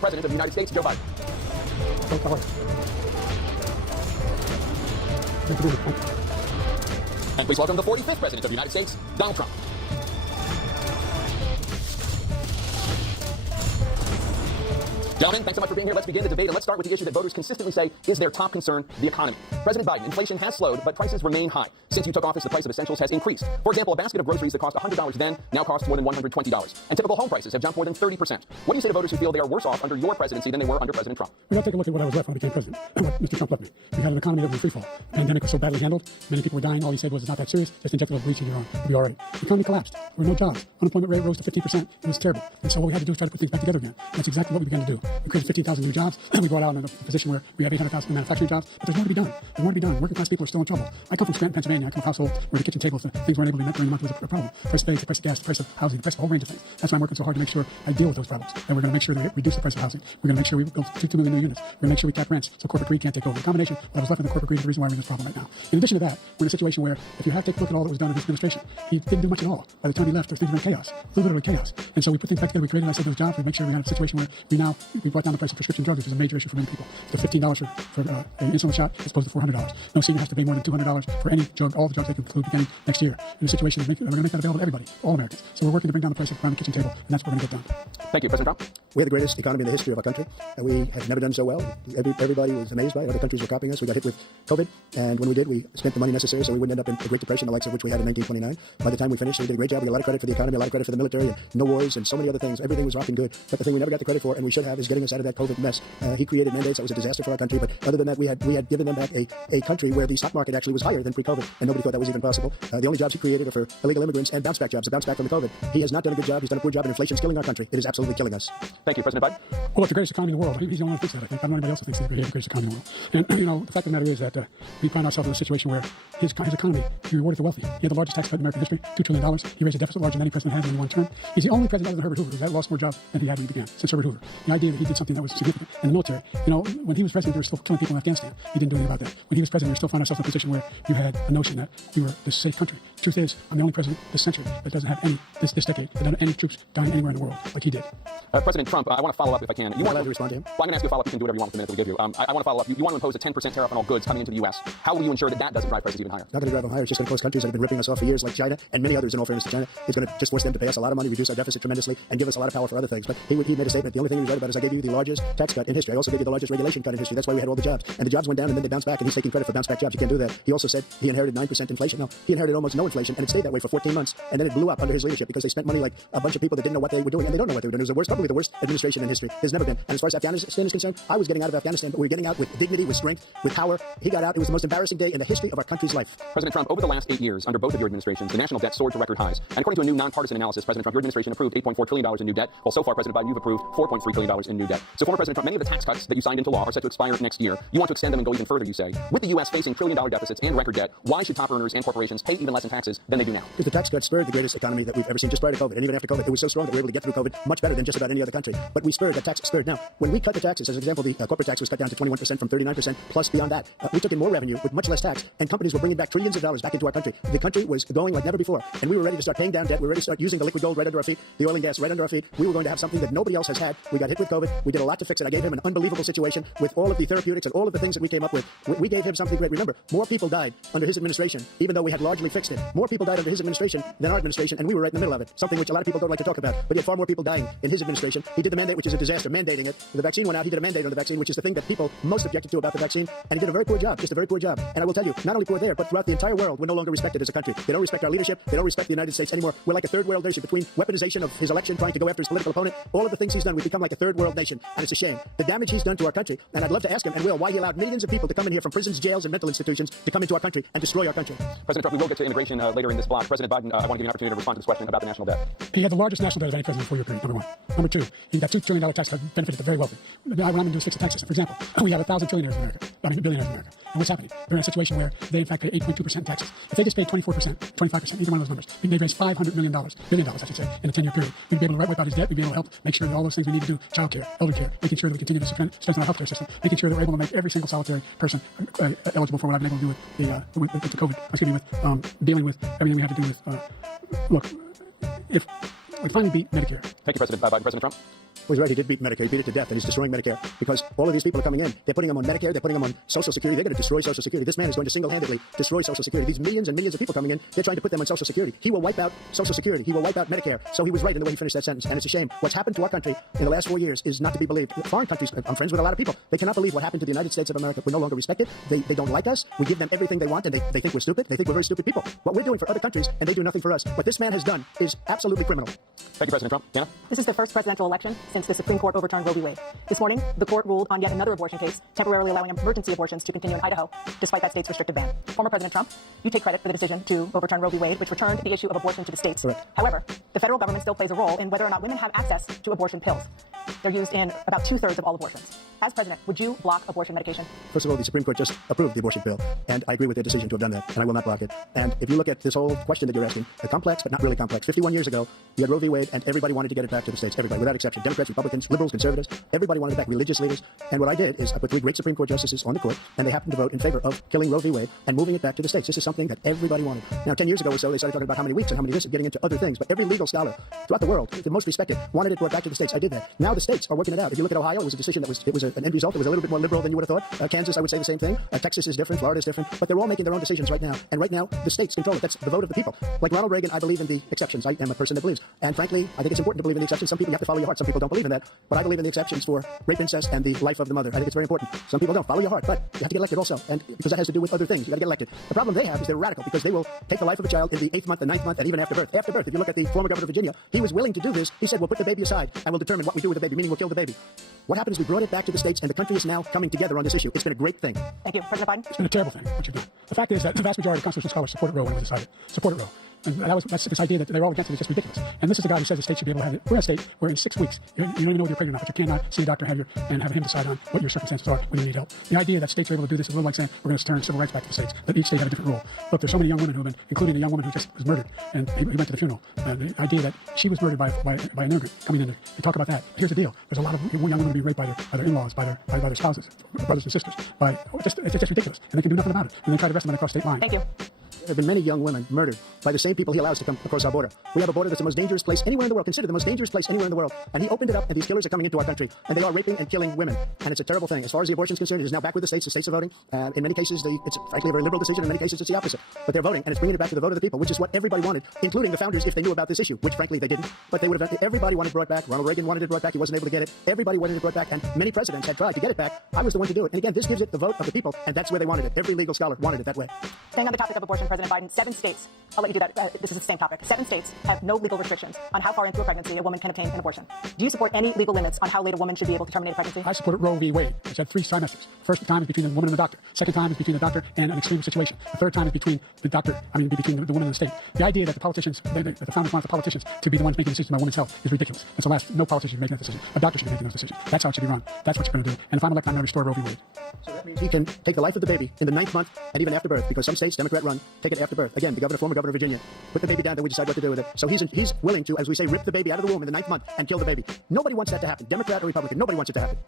President of the United States, Joe Biden. And please welcome the 45th President of the United States, Donald Trump. Gentlemen, thanks so much for being here. Let's begin the debate, and let's start with the issue that voters consistently say is their top concern, the economy. President Biden, inflation has slowed, but prices remain high. Since you took office, the price of essentials has increased. For example, a basket of groceries that cost $100 then now costs more than $120. And typical home prices have jumped more than 30%. What do you say to voters who feel they are worse off under your presidency than they were under President Trump? We got to take a look at what I was left when I became president, and what Mr. Trump left me. We had an economy that was in free fall. The pandemic was so badly handled. Many people were dying. All he said was, it's not that serious. Just inject a little bleach and you're on. You'll be all right. The economy collapsed. There were no jobs. Unemployment rate rose to 15%. It was terrible. And so what we had to do is try to put things back together again. That's exactly what we began to do. We created 15,000 new jobs. We brought out in a position where we have 800,000 manufacturing jobs, but there's more to be done. There's more to be done. Working class people are still in trouble. I come from Scranton, Pennsylvania. I come from a household where the kitchen tables, things weren't able to be met during the month was a problem. Price of eggs, the price of gas, the price of housing, the price of a whole range of things. That's why I'm working so hard to make sure I deal with those problems. And we're going to make sure that we reduce the price of housing. We're going to make sure we build 2 million new units. We're going to make sure we cap rents so corporate greed can't take over. The combination of what was left in the corporate greed is the reason why we're in this problem right now. In addition to that, we're in a situation where if you have to take a look at all that was done in this administration, he didn't do much at all. By the time he left, things were in chaos. Literally chaos. And so we put things back together. We created, I said, those jobs. We make sure we had a situation where we brought down the price of prescription drugs, which is a major issue for many people. To $15 for an insulin shot as opposed to $400. No senior has to pay more than $200 for any drug, all the drugs they can include beginning next year. In a situation we're going to make that available to everybody, all Americans. So we're working to bring down the price around the kitchen table, and that's what we're going to get done. Thank you, President Trump. We had the greatest economy in the history of our country, and we have never done so well. Everybody was amazed by it. Other countries were copying us. We got hit with COVID, and when we did, we spent the money necessary so we wouldn't end up in the Great Depression, the likes of which we had in 1929. By the time we finished, we did a great job. We got a lot of credit for the economy, a lot of credit for the military, and no wars, and so many other things. Everything was rocking good. But the thing we never got the credit for, and we should have, is getting us out of that COVID mess. He created mandates that was a disaster for our country, but other than that, we had given them back a country where the stock market actually was higher than pre-COVID, and nobody thought that was even possible. The only jobs he created are for illegal immigrants and bounce-back jobs, a bounce back from the COVID. He has not done a good job. He's done a poor job, and inflation's killing our country. It is absolutely killing us. Thank you, President Biden. Well, it's the greatest economy in the world. He's the only one who thinks that, I think. I don't know anybody else who thinks that we have the greatest economy in the world. And, the fact of the matter is that we find ourselves in a situation where his economy, he rewarded the wealthy. He had the largest tax cut in American history, $2 trillion. He raised a deficit larger than any president has in any one term. He's the only president other than Herbert Hoover who lost more jobs than he had when he began, since Herbert Hoover. The idea that he did something that was significant in the military. When he was president, they were still killing people in Afghanistan. He didn't do anything about that. When he was president, we still found ourselves in a position where you had a notion that we were this safe country. The truth is, I'm the only president this century that doesn't have this decade, that doesn't have any troops dying anywhere in the world like he did. President Trump, I want to follow up if I can. You want to respond to him? Well, I'm going to ask you a follow-up. You can do whatever you want with the minute that we give you. I want to follow up. You want to impose a 10% tariff on all goods coming into the U.S. How will you ensure that that doesn't drive prices even higher? Not going to drive them higher. It's just going to force countries that have been ripping us off for years, like China and many others, in all fairness to China. It's going to just force them to pay us a lot of money, reduce our deficit tremendously, and give us a lot of power for other things. But he made a statement. The only thing he was right about is I gave you the largest tax cut in history. I also gave you the largest regulation cut in history. That's why we had all the jobs. And the jobs went down, and then they bounced back, and he's taking credit for bounce-back jobs. You can't do that. He also said he inherited 9% inflation. No, he inherited almost no inflation, and it stayed that way for 14 months. And then it blew up under his leadership because they spent money like a bunch of people that didn't know what they were doing, and they don't know what they were doing. It was probably the worst administration in history. There's never been. And as far as Afghanistan is concerned, I was getting out of Afghanistan, but we were getting out with dignity, with strength, with power. He got out. It was the most embarrassing day in the history of our country's life. President Trump, over the last 8 years, under both of your administrations, the national debt soared to record highs. And according to a new nonpartisan analysis, President Trump, your administration approved $8.4 trillion in new debt, while so far, President Biden, you've approved $4.3 trillion in new debt. So former President Trump, many of the tax cuts that you signed into law are set to expire next year. You want to extend them and go even further, you say. With the U.S. facing trillion-dollar deficits and record debt, why should top earners and corporations pay even less in taxes than they do now? Because the tax cuts spurred the greatest economy that we've ever seen just prior to COVID. And even after COVID, it was so strong that we were able to get through COVID much better than just about any other country. But we spurred, that tax spurred. Now, when we cut the taxes, as an example, the corporate tax was cut down to 21% from 39%, plus beyond that. We took in more revenue with much less tax, and companies were bringing back trillions of dollars back into our country. The country was going like never before, and we were ready to start paying down debt. We were ready to start using the liquid gold right under our feet, the oil and gas right under our feet. We were going to have something that nobody else has had. We got hit with COVID. We did a lot to fix it. I gave him an unbelievable situation with all of the therapeutics and all of the things that we came up with. We gave him something great. Remember, more people died under his administration, even though we had largely fixed it. More people died under his administration than our administration, and we were right in the middle of it, something which a lot of people don't like to talk about. But yet far more people dying in his administration. He did the mandate, which is a disaster, mandating it. The vaccine went out. He did a mandate on the vaccine, which is the thing that people most objected to about the vaccine, and he did a very poor job, just a very poor job. And I will tell you, not only poor there, but throughout the entire world, we're no longer respected as a country. They don't respect our leadership. They don't respect the United States anymore. We're like a third world nation between weaponization of his election, trying to go after his political opponent, all of the things he's done. We've become like a third world nation, and it's a shame. The damage he's done to our country, and I'd love to ask him, and will, why he allowed millions of people to come in here from prisons, jails, and mental institutions to come into our country and destroy our country. President Trump, we will get to immigration later in this block. President Biden, I want to give you an opportunity to respond to this question about the national debt. He had the largest national debt of any president in a 4-year period, number one. Number two, that $2 trillion tax cut benefited the very wealthy. What I'm going to do is fix the tax system. For example, we have 1,000 trillionaires in America, billionaires in America. And what's happening? They're in a situation where they, in fact, pay 8.2% taxes. If they just paid 24%, 25%, either one of those numbers, they raise $500 billion, I should say, in a 10-year period. We'd be able to wipe out his debt. We'd be able to help make sure that all those things we need to do, child care, elder care, making sure that we continue to strengthen our healthcare system, making sure that we're able to make every single solitary person eligible for what I've been able to do with the COVID, with dealing with everything we had to do with, look, if we finally beat Medicare. Thank you, President Biden. President Trump? Well, he's right. He did beat Medicare. He beat it to death, and he's destroying Medicare because all of these people are coming in. They're putting them on Medicare. They're putting them on Social Security. They're going to destroy Social Security. This man is going to single-handedly destroy Social Security. These millions and millions of people coming in, they're trying to put them on Social Security. He will wipe out Social Security. He will wipe out Medicare. So he was right in the way he finished that sentence, and it's a shame. What's happened to our country in the last 4 years is not to be believed. Foreign countries, I'm friends with a lot of people. They cannot believe what happened to the United States of America. We're no longer respected. They don't like us. We give them everything they want, and they think we're stupid. They think we're very stupid people. What we're doing for other countries, and they do nothing for us. What this man has done is absolutely criminal. Thank you, President Trump. Anna? This is the first presidential election since the Supreme Court overturned Roe v. Wade. This morning, the court ruled on yet another abortion case, temporarily allowing emergency abortions to continue in Idaho, despite that state's restrictive ban. Former President Trump, you take credit for the decision to overturn Roe v. Wade, which returned the issue of abortion to the states. Correct. However, the federal government still plays a role in whether or not women have access to abortion pills. They're used in about 2/3 of all abortions. As president, would you block abortion medication? First of all, the Supreme Court just approved the abortion bill, and I agree with their decision to have done that, and I will not block it. And if you look at this whole question that you're asking, complex, but not really complex. 51 years ago, you had Roe v. Wade, and everybody wanted to get it back to the states. Everybody, without exception. Democrats, Republicans, liberals, conservatives, everybody wanted it back. Religious leaders. And what I did is I put 3 great Supreme Court justices on the court, and they happened to vote in favor of killing Roe v. Wade and moving it back to the states. This is something that everybody wanted. Now, 10 years ago or so, they started talking about how many weeks and how many this, and getting into other things. But every legal scholar throughout the world, the most respected, wanted it brought back to the states. I did that. Now the states are working it out. If you look at Ohio, it was a decision that was an end result. It was a little bit more liberal than you would have thought. Kansas, I would say the same thing. Texas is different. Florida is different. But they're all making their own decisions right now. And right now, the states control it. That's the vote of the people. Like Ronald Reagan, I believe in the exceptions. I am a person that believes. And frankly, I think it's important to believe in the exceptions. Some people, you have to follow your heart. Some people don't believe in that. But I believe in the exceptions for rape, incest, and the life of the mother. I think it's very important. Some people don't. Follow your heart. But you have to get elected also. And because that has to do with other things. You got to get elected. The problem they have is they're radical because they will take the life of a child in the 8th month, the 9th month, and even after birth. After birth, if you look at the former governor of Virginia, he was willing to do this. He said, we'll put the baby aside and we'll determine what we do with the baby, meaning we'll kill the baby. What happened is we brought it back to the states, and the country is now coming together on this issue. It's been a great thing. Thank you. President Biden? It's been a terrible thing, what you've done. The fact is that the vast majority of constitutional scholars supported Roe when it was decided. Supported Roe. And that's this idea that they're all against it is just ridiculous. And this is the guy who says the state should be able to have it. We're in a state where in 6 weeks, you don't even know whether you're pregnant or not, but you cannot see a doctor and have him decide on what your circumstances are, whether you need help. The idea that states are able to do this is a little like saying we're going to turn civil rights back to the states, that each state have a different rule. Look, there's so many young women who have been, including a young woman who just was murdered, and he went to the funeral. The idea that she was murdered by an immigrant coming in there. We talk about that. But here's the deal. There's a lot of young women being raped by their in-laws, by their spouses, brothers and sisters. It's just ridiculous. And they can do nothing about it. And they try to arrest them across state line. Thank you. There have been many young women murdered by the same people he allows to come across our border. We have a border that's the most dangerous place anywhere in the world, considered the most dangerous place anywhere in the world. And he opened it up, and these killers are coming into our country, and they are raping and killing women. And it's a terrible thing. As far as the abortion is concerned, it is now back with the states. The states are voting. In many cases, it's frankly a very liberal decision. In many cases, it's the opposite. But they're voting, and it's bringing it back to the vote of the people, which is what everybody wanted, including the founders, if they knew about this issue, which frankly they didn't. But they would have. Everybody wanted it brought back. Ronald Reagan wanted it brought back. He wasn't able to get it. Everybody wanted it brought back, and many presidents had tried to get it back. I was the one to do it. And again, this gives it the vote of the people, and that's where they wanted it. Every legal scholar wanted it that way. Staying on the topic of abortion, President Biden, 7 states, I'll let you do that. This is the same topic. 7 states have no legal restrictions on how far into a pregnancy a woman can obtain an abortion. Do you support any legal limits on how late a woman should be able to terminate a pregnancy? I supported Roe v. Wade, which had 3 trimesters. First time is between the woman and the doctor. Second time is between the doctor and an extreme situation. The third time is between the doctor, between the woman and the state. The idea that the politicians, that the founders want the politicians to be the ones making decisions about women's health is ridiculous. It's the last. No politician should be making that decision. A doctor should be making those decisions. That's how it should be run. That's what you're going to do. And if I'm elected, I'm going to restore Roe v. Wade. So that means he can take the life of the baby in the 9th month and even after birth, because some states, Democrat run, take it after birth. Again, the former governor of Virginia, put the baby down, then we decide what to do with it. So he's willing to, as we say, rip the baby out of the womb in the 9th month and kill the baby. Nobody wants that to happen. Democrat or Republican, nobody wants it to happen.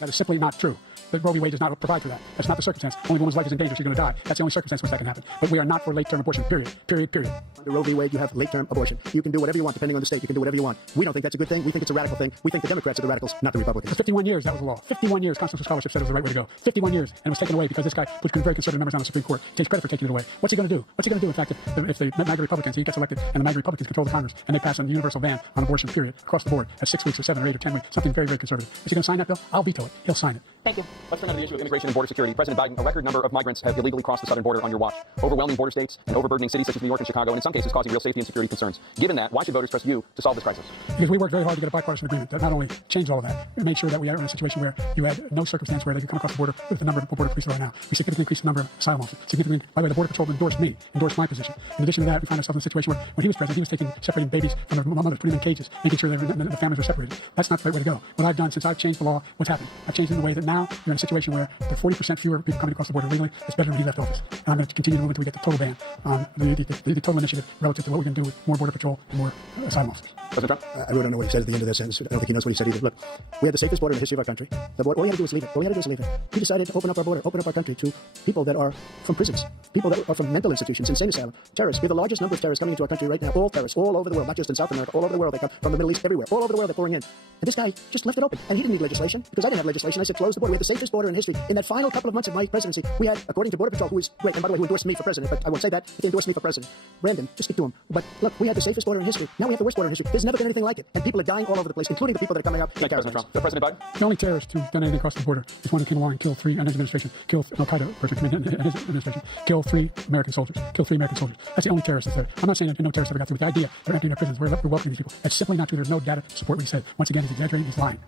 That is simply not true. The Roe v. Wade does not provide for that. That's not the circumstance. Only woman's life is in danger. She's going to die. That's the only circumstance which that can happen. But we are not for late-term abortion, period. Period. Under Roe v. Wade, you have late-term abortion. You can do whatever you want, depending on the state. You can do whatever you want. We don't think that's a good thing. We think it's a radical thing. We think the Democrats are the radicals, not the Republicans. For 51 years, that was the law. 51 years, constitutional scholarship said it was the right way to go. 51 years, and it was taken away because this guy put very conservative members on the Supreme Court. He takes credit for taking it away. What's he going to do? What's he going to do, in fact, if the MAGA Republicans, he gets elected, and the MAGA Republicans control the Congress, and they pass a universal ban on abortion, period, across the board, at 6 weeks or 7 or 8 or 10 weeks, something very, very conservative. Is he going to sign that bill? I'll veto it. He'll sign it. Thank you. Let's turn now to the issue of immigration and border security. President Biden, a record number of migrants have illegally crossed the southern border on your watch, overwhelming border states and overburdening cities such as New York and Chicago, and in some cases causing real safety and security concerns. Given that, why should voters trust you to solve this crisis? Because we worked very hard to get a bipartisan agreement that not only changed all of that, it made sure that we are in a situation where you had no circumstance where they could come across the border with the number of border police there are now. We significantly increased the number of asylum officers. Significantly, by the way, the Border Patrol endorsed my position. In addition to that, we find ourselves in a situation where when he was president, he was separating babies from their mothers, putting them in cages, making sure the families were separated. That's not the right way to go. What I've done since I've changed the law, what's happened? I've changed it in a way that now now you're in a situation where there are 40% fewer people coming across the border legally. It's better than when he left office. And I'm going to continue to move until we get the total ban on the total initiative relative to what we can do with more border patrol and more asylum officers. President Trump? I really don't know what he said at the end of that sentence. I don't think he knows what he said either. Look, we had the safest border in the history of our country. All we had to do was leave it. All we had to do was leave it. He decided to open up our border, open up our country to people that are from prisons, people that are from mental institutions, insane asylum, terrorists. We have the largest number of terrorists coming into our country right now. All terrorists, all over the world, not just in South America, all over the world. They come from the Middle East, everywhere, all over the world. They're pouring in. And this guy just left it open. And he didn't need legislation because I didn't have legislation. I said close the border. We had the safest border in history. In that final couple of months of my presidency, we had, according to Border Patrol, who is great, and by the way, who endorsed me for president, but I won't say that. He endorsed me for president. Brandon, just stick to him. But look, we had the safest border in history. Now we have the worst border in history. There's never been anything like it. And people are dying all over the place, including the people that are coming up in President caravans. Trump. So President Biden? The only terrorist who's done anything across the border is one who came along and killed three, in his administration, killed Al-Qaeda person in his administration, killed three American soldiers. That's the only terrorist that's there. I'm not saying that no terrorist ever got through. The idea they're emptying their prisons, we're welcoming these people. That's simply not true. There's no data to support what he said. Once again, he's exaggerating, he's lying.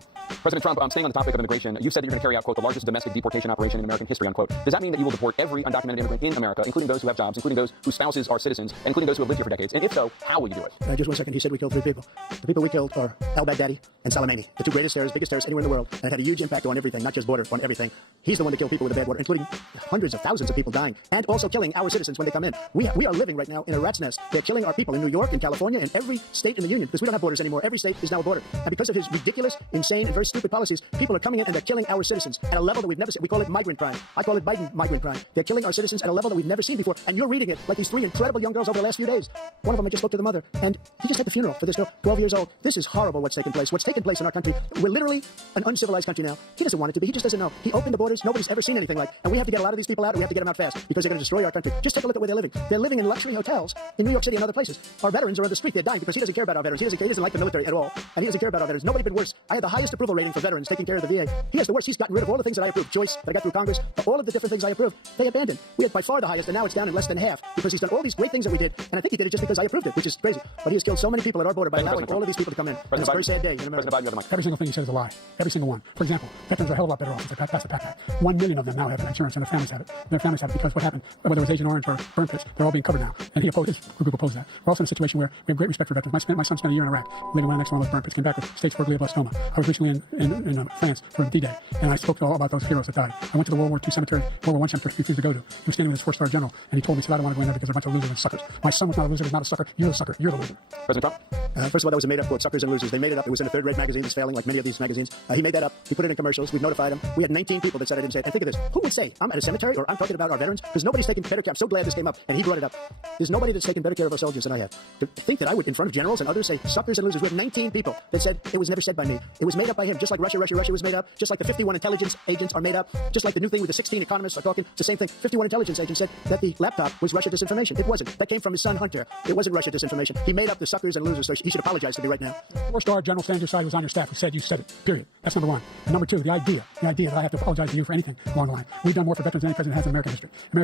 President Trump, staying on the topic of immigration, you said that you're going to carry out, quote, the largest domestic deportation operation in American history, unquote. Does that mean that you will deport every undocumented immigrant in America, including those who have jobs, including those whose spouses are citizens, and including those who have lived here for decades? And if so, how will you do it? Just 1 second. He said we killed 3 people. The people we killed are al-Baghdadi and Soleimani, the 2 greatest terrorists, biggest terrorists anywhere in the world. And it had a huge impact on everything, not just border, on everything. He's the one that killed people with a bad border, including hundreds of thousands of people dying, and also killing our citizens when they come in. We are living right now in a rat's nest. They're killing our people in New York, in California, in every state in the union, because we don't have borders anymore. Every state is now a border. And because of his ridiculous, insane, and very stupid policies, people are coming in and they're killing our citizens at a level that we've never seen. We call it migrant crime. I call it Biden migrant crime. They're killing our citizens at a level that we've never seen before. And you're reading it like these 3 incredible young girls over the last few days. One of them, I just spoke to the mother, and he just had the funeral for this girl, 12 years old. This is horrible what's taken place. What's taken place in our country. We're literally an uncivilized country now. He doesn't want it to be. He just doesn't know. He opened the borders. Nobody's ever seen anything like. And we have to get a lot of these people out, and we have to get them out fast because they're going to destroy our country. Just take a look at where they're living. They're living in luxury hotels in New York City and other places. Our veterans are on the street. They're dying because he doesn't care about our veterans. He doesn't like the military at all, and he doesn't care about our veterans. Nobody been worse. I had the highest approval rating for veterans taking care of the VA. He has the worst. He's gotten rid of all the things that I approved. Choice that I got through Congress, all of the different things I approved, they abandoned. We had by far the highest, and now it's down in less than half because he's done all these great things that we did, and I think he did it just because I approved it, which is crazy. But he has killed so many people at our border by allowing all of these people to come in. And it's a very sad day in America. President Biden, you have the mic. Every single thing he said is a lie. Every single one. For example, veterans are a hell of a lot better off since they passed the PACT Act. 1 million of them now have insurance, and their families have it. Their families have it because what happened, whether it was Agent Orange or burn pits, they're all being covered now. And his group opposed that. We're also in a situation where we have great respect for veterans. My son spent a year in Iraq, living right next to one of those burn pits, came back with stage 4 glioblastoma. I was recently in France for D-Day, and I spoke all about those heroes that died. I went to the World War II cemetery, World War I cemetery he refused to go to. He was standing with his 4-star general, and he told me, he said, I don't want to go in there because they're a bunch of losers and suckers. My son was not a loser, he's not a sucker. You're the sucker. You're the loser. President Trump? First of all, that was a made-up quote, suckers and losers. They made it up. It was in a third-rate magazine that's failing, like many of these magazines. He made that up. He put it in commercials. We've notified him. We had 19 people that said I didn't say it. And think of this. Who would say I'm at a cemetery or I'm talking about our veterans? Because nobody's taking better care. I'm so glad this came up, and he brought it up. There's nobody that's taken better care of our soldiers than I have. To think that I would, in front of generals and others, say suckers and losers. We have 19 people that said it was never said by me. It was made up by him, just like Russia was made up, just like the 51 intelligence agents are made up, just like the new thing with the 16 economists are talking. It's the same thing. 51 intelligence agents said that the laptop was Russia disinformation. It wasn't. That came from his son Hunter. It wasn't Russia disinformation. He made up the suckers and losers. So he should apologize to me right now. 4-star General stands your side who's on your staff who said you said it. Period. That's number one. And number two, the idea that I have to apologize to you for anything along the line. We've done more for veterans than any president has in American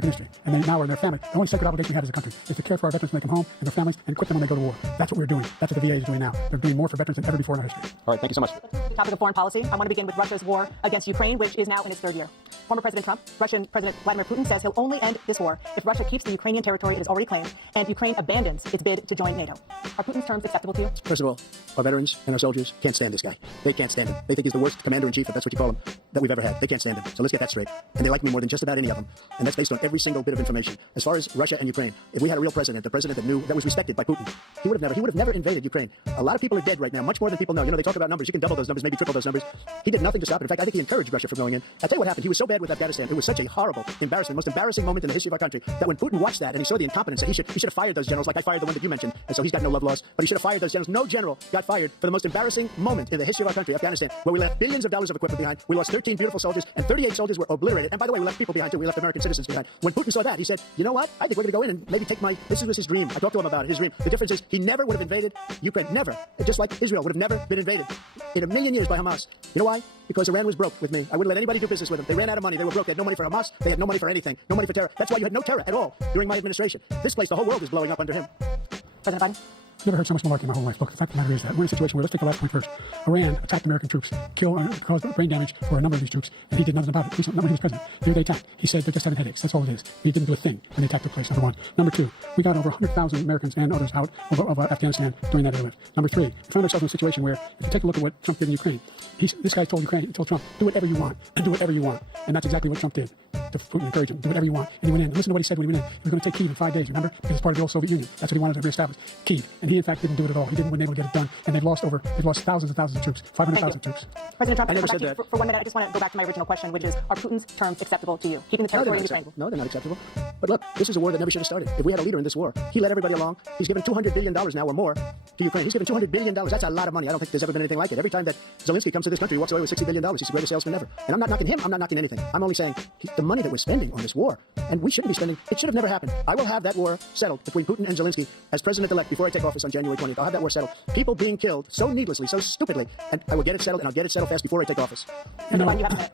history. And they now are in their family. The only sacred obligation we have as a country is to care for our veterans when they come home and their families and equip them when they go to war. That's what we're doing. That's what the VA is doing now. They're doing more for veterans than ever before in our history. All right, thank you so much. Topic of foreign policy. I want to begin with Russia's war against Ukraine, which is now in its 3rd year. Former President Trump, Russian President Vladimir Putin says he'll only end this war if Russia keeps the Ukrainian territory it has already claimed and Ukraine abandons its bid to join NATO. Are Putin's terms acceptable to you? First of all, our veterans and our soldiers can't stand this guy. They can't stand him. They think he's the worst commander-in-chief, if that's what you call him, that we've ever had. They can't stand him. So let's get that straight. And they like me more than just about any of them. And that's based on every single bit of information. As far as Russia and Ukraine, if we had a real president, the president that was respected by Putin, he would have never invaded Ukraine. A lot of people are dead right now, much more than people know. You know, they talk about numbers. You can double those numbers, maybe triple those numbers. He did nothing to stop it. In fact, I think he encouraged Russia from going in. I'll tell you what happened. He was so bad with Afghanistan. It was such a horrible, embarrassing, most embarrassing moment in the history of our country that when Putin watched that and he saw the incompetence, he should have fired those generals like I fired the one that you mentioned. And so he's got no love lost. But he should have fired those generals. No general got fired for the most embarrassing moment in the history of our country, Afghanistan, where we left billions of dollars of equipment behind. We lost 13 beautiful soldiers and 38 soldiers were obliterated. And by the way, we left people behind too. We left American citizens behind. When Putin saw that, he said, you know what? I think we're going to go in and maybe take this was his dream. I talked to him about it, his dream. The difference is he never would have invaded Ukraine. Never. Just like Israel would have never been invaded in a million years by Hamas. You know why? Because Iran was broke with me. I wouldn't let anybody do business with them. They ran out of money. They were broke. They had no money for Hamas. They had no money for anything. No money for terror. That's why you had no terror at all during my administration. This place, the whole world is blowing up under him. President Biden? I've never heard so much malarkey in my whole life. Look, the fact of the matter is that we're in a situation where, let's take the last point first. Iran attacked American troops, caused brain damage for a number of these troops, and he did nothing about it. Not when he was president. Here they attacked. He said they're just having headaches. That's all it is. He didn't do a thing when the attack took place, number one. Number two, we got over 100,000 Americans and others out of Afghanistan during that airlift. Number three, we found ourselves in a situation where, if you take a look at what Trump did in Ukraine, this guy told Trump, do whatever you want, and do whatever you want. And that's exactly what Trump did. Putin encouraged him, do whatever you want. And he went in. Listen to what he said when he went in. He was going to take Kyiv in 5 days, remember? Because it's part of the old Soviet Union. That's what he wanted to reestablish. Kyiv. And he, in fact, didn't do it at all. He wasn't able to get it done. And they've lost thousands and thousands of troops, 500,000 troops. President Trump, I never said that. For 1 minute, I just want to go back to my original question, which is, are Putin's terms acceptable to you? Keeping the territory in Ukraine? No, they're not acceptable. But look, this is a war that never should have started. If we had a leader in this war, he led everybody along. He's given $200 billion now or more to Ukraine. He's given $200 billion. That's a lot of money. I don't think there's ever been anything like it. Every time that Zelensky comes to this country, he walks away with $60 billion. He's the greatest salesman ever. And I'm not knocking him. I'm not knocking anything. I'm only saying the money that we're spending on this war, and we shouldn't be spending, it should have never happened. I will have that war settled between Putin and Zelensky as president-elect before I take office on January 20th. I'll have that war settled. People being killed so needlessly, so stupidly, and I will get it settled, and I'll get it settled fast before I take office. You know, You have a minute.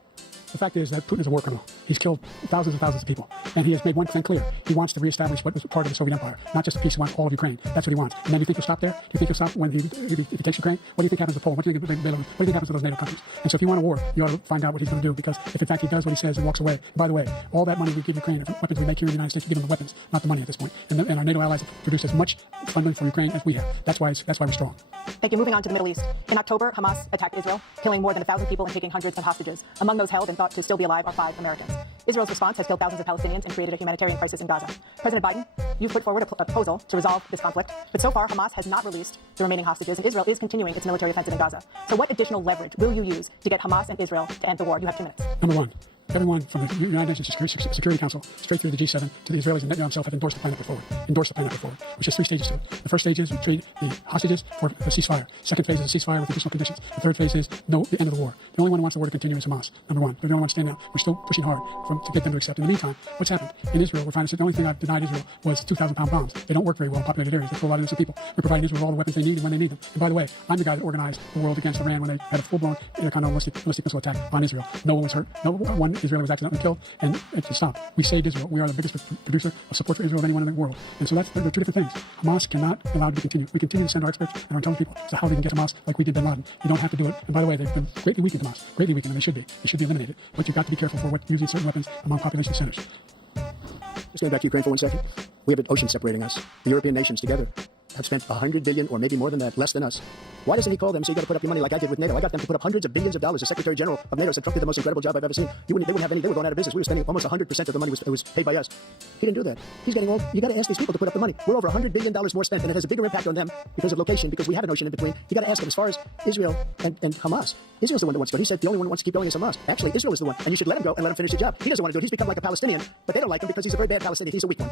the fact is that Putin is a war criminal. He's killed thousands and thousands of people. And he has made one thing clear. He wants to reestablish what was part of the Soviet Empire, not just a piece. He wants all of Ukraine. That's what he wants. And then you think he'll stop there? Do you think he'll stop when if he takes Ukraine? What do you think happens to Poland? What do you think Belarus? What do you think happens to those NATO countries? And so if you want a war, you ought to find out what he's going to do, because if in fact he does what he says and walks away, and by the way, all that money we give Ukraine, weapons we make here in the United States, we give them the weapons, not the money at this point. And our NATO allies have produced as much funding for Ukraine as we have. That's why we're strong. Thank you. Moving on to the Middle East. In October, Hamas attacked Israel, killing more than 1,000 people and taking hundreds of hostages. Among those held and thought to still be alive are 5 Americans. Israel's response has killed thousands of Palestinians and created a humanitarian crisis in Gaza. President Biden, you've put forward a proposal to resolve this conflict, but so far Hamas has not released the remaining hostages, and Israel is continuing its military offensive in Gaza. So what additional leverage will you use to get Hamas and Israel to end the war? You have 2 minutes. Number one, everyone from the United Nations Security Council straight through the G7 to the Israelis and Netanyahu himself have endorsed the plan that put forward, which has 3 stages to it. The first stage is we trade the hostages for a ceasefire. Second phase is a ceasefire with additional conditions. The third phase is the end of the war. The only one who wants the war to continue is Hamas. Number one. They're the only one standing out. We're still pushing hard to get them to accept. In the meantime, what's happened? In Israel, we're finding the only thing I've denied Israel was 2,000-pound bombs. They don't work very well in populated areas. They kill a lot of innocent people. We're providing Israel with all the weapons they need and when they need them. And by the way, I'm the guy that organized the world against Iran when they had a full-blown intercontinental ballistic missile attack on Israel. No one was hurt. No one Israeli was accidentally killed. And it stopped. We saved Israel. We are the biggest producer of support for Israel of anyone in the world. And so they're 2 different things. Hamas cannot allow it to continue. We continue to send our experts and our intelligence people as to how they can get Hamas like we did bin Laden. You don't have to do it. And by the way, they've been greatly weakened, Hamas. Greatly weakened, and they should be. They should be eliminated. But you've got to be careful for using certain weapons among population centers. Just getting back to Ukraine for 1 second. We have an ocean separating us. The European nations together have spent $100 billion, or maybe more than that, less than us. Why doesn't he call them and say, you got to put up your money like I did with NATO? I got them to put up hundreds of billions of dollars. The Secretary General of NATO said Trump did the most incredible job I've ever seen. They wouldn't have any. They were going out of business. We were spending almost 100% of the money was paid by us. He didn't do that. He's getting all. You got to ask these people to put up the money. We're over $100 billion more spent, and it has a bigger impact on them because of location, because we have an ocean in between. You got to ask them. As far as Israel and Hamas, Israel's the one that wants to go. He said the only one who wants to keep going is Hamas. Actually, Israel is the one, and you should let him go and let him finish the job. He doesn't want to do it. He's become like a Palestinian, but they don't like him because he's a very bad Palestinian. He's a weak one.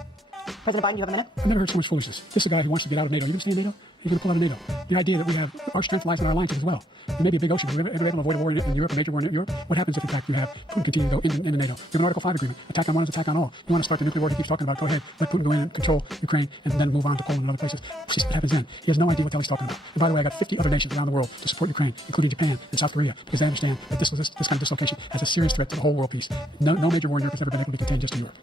President Biden, you have a minute. I've never heard so much foolishness. This is a guy who wants to get out of NATO. You understand NATO? He's going to pull out of NATO. The idea that we have our strength lies in our alliances as well. There may be a big ocean. We're able to avoid a war in Europe, a major war in Europe. What happens if, in fact, you have Putin continue to go into NATO? We have an Article 5 agreement. Attack on one is attack on all. You want to start the nuclear war he keeps talking about? Go ahead. Let Putin go in and control Ukraine and then move on to Poland and other places. What happens then? He has no idea what the hell he's talking about. And by the way, I got 50 other nations around the world to support Ukraine, including Japan and South Korea, because they understand that this kind of dislocation has a serious threat to the whole world peace. No major war in Europe has ever been able to be contained just to Europe.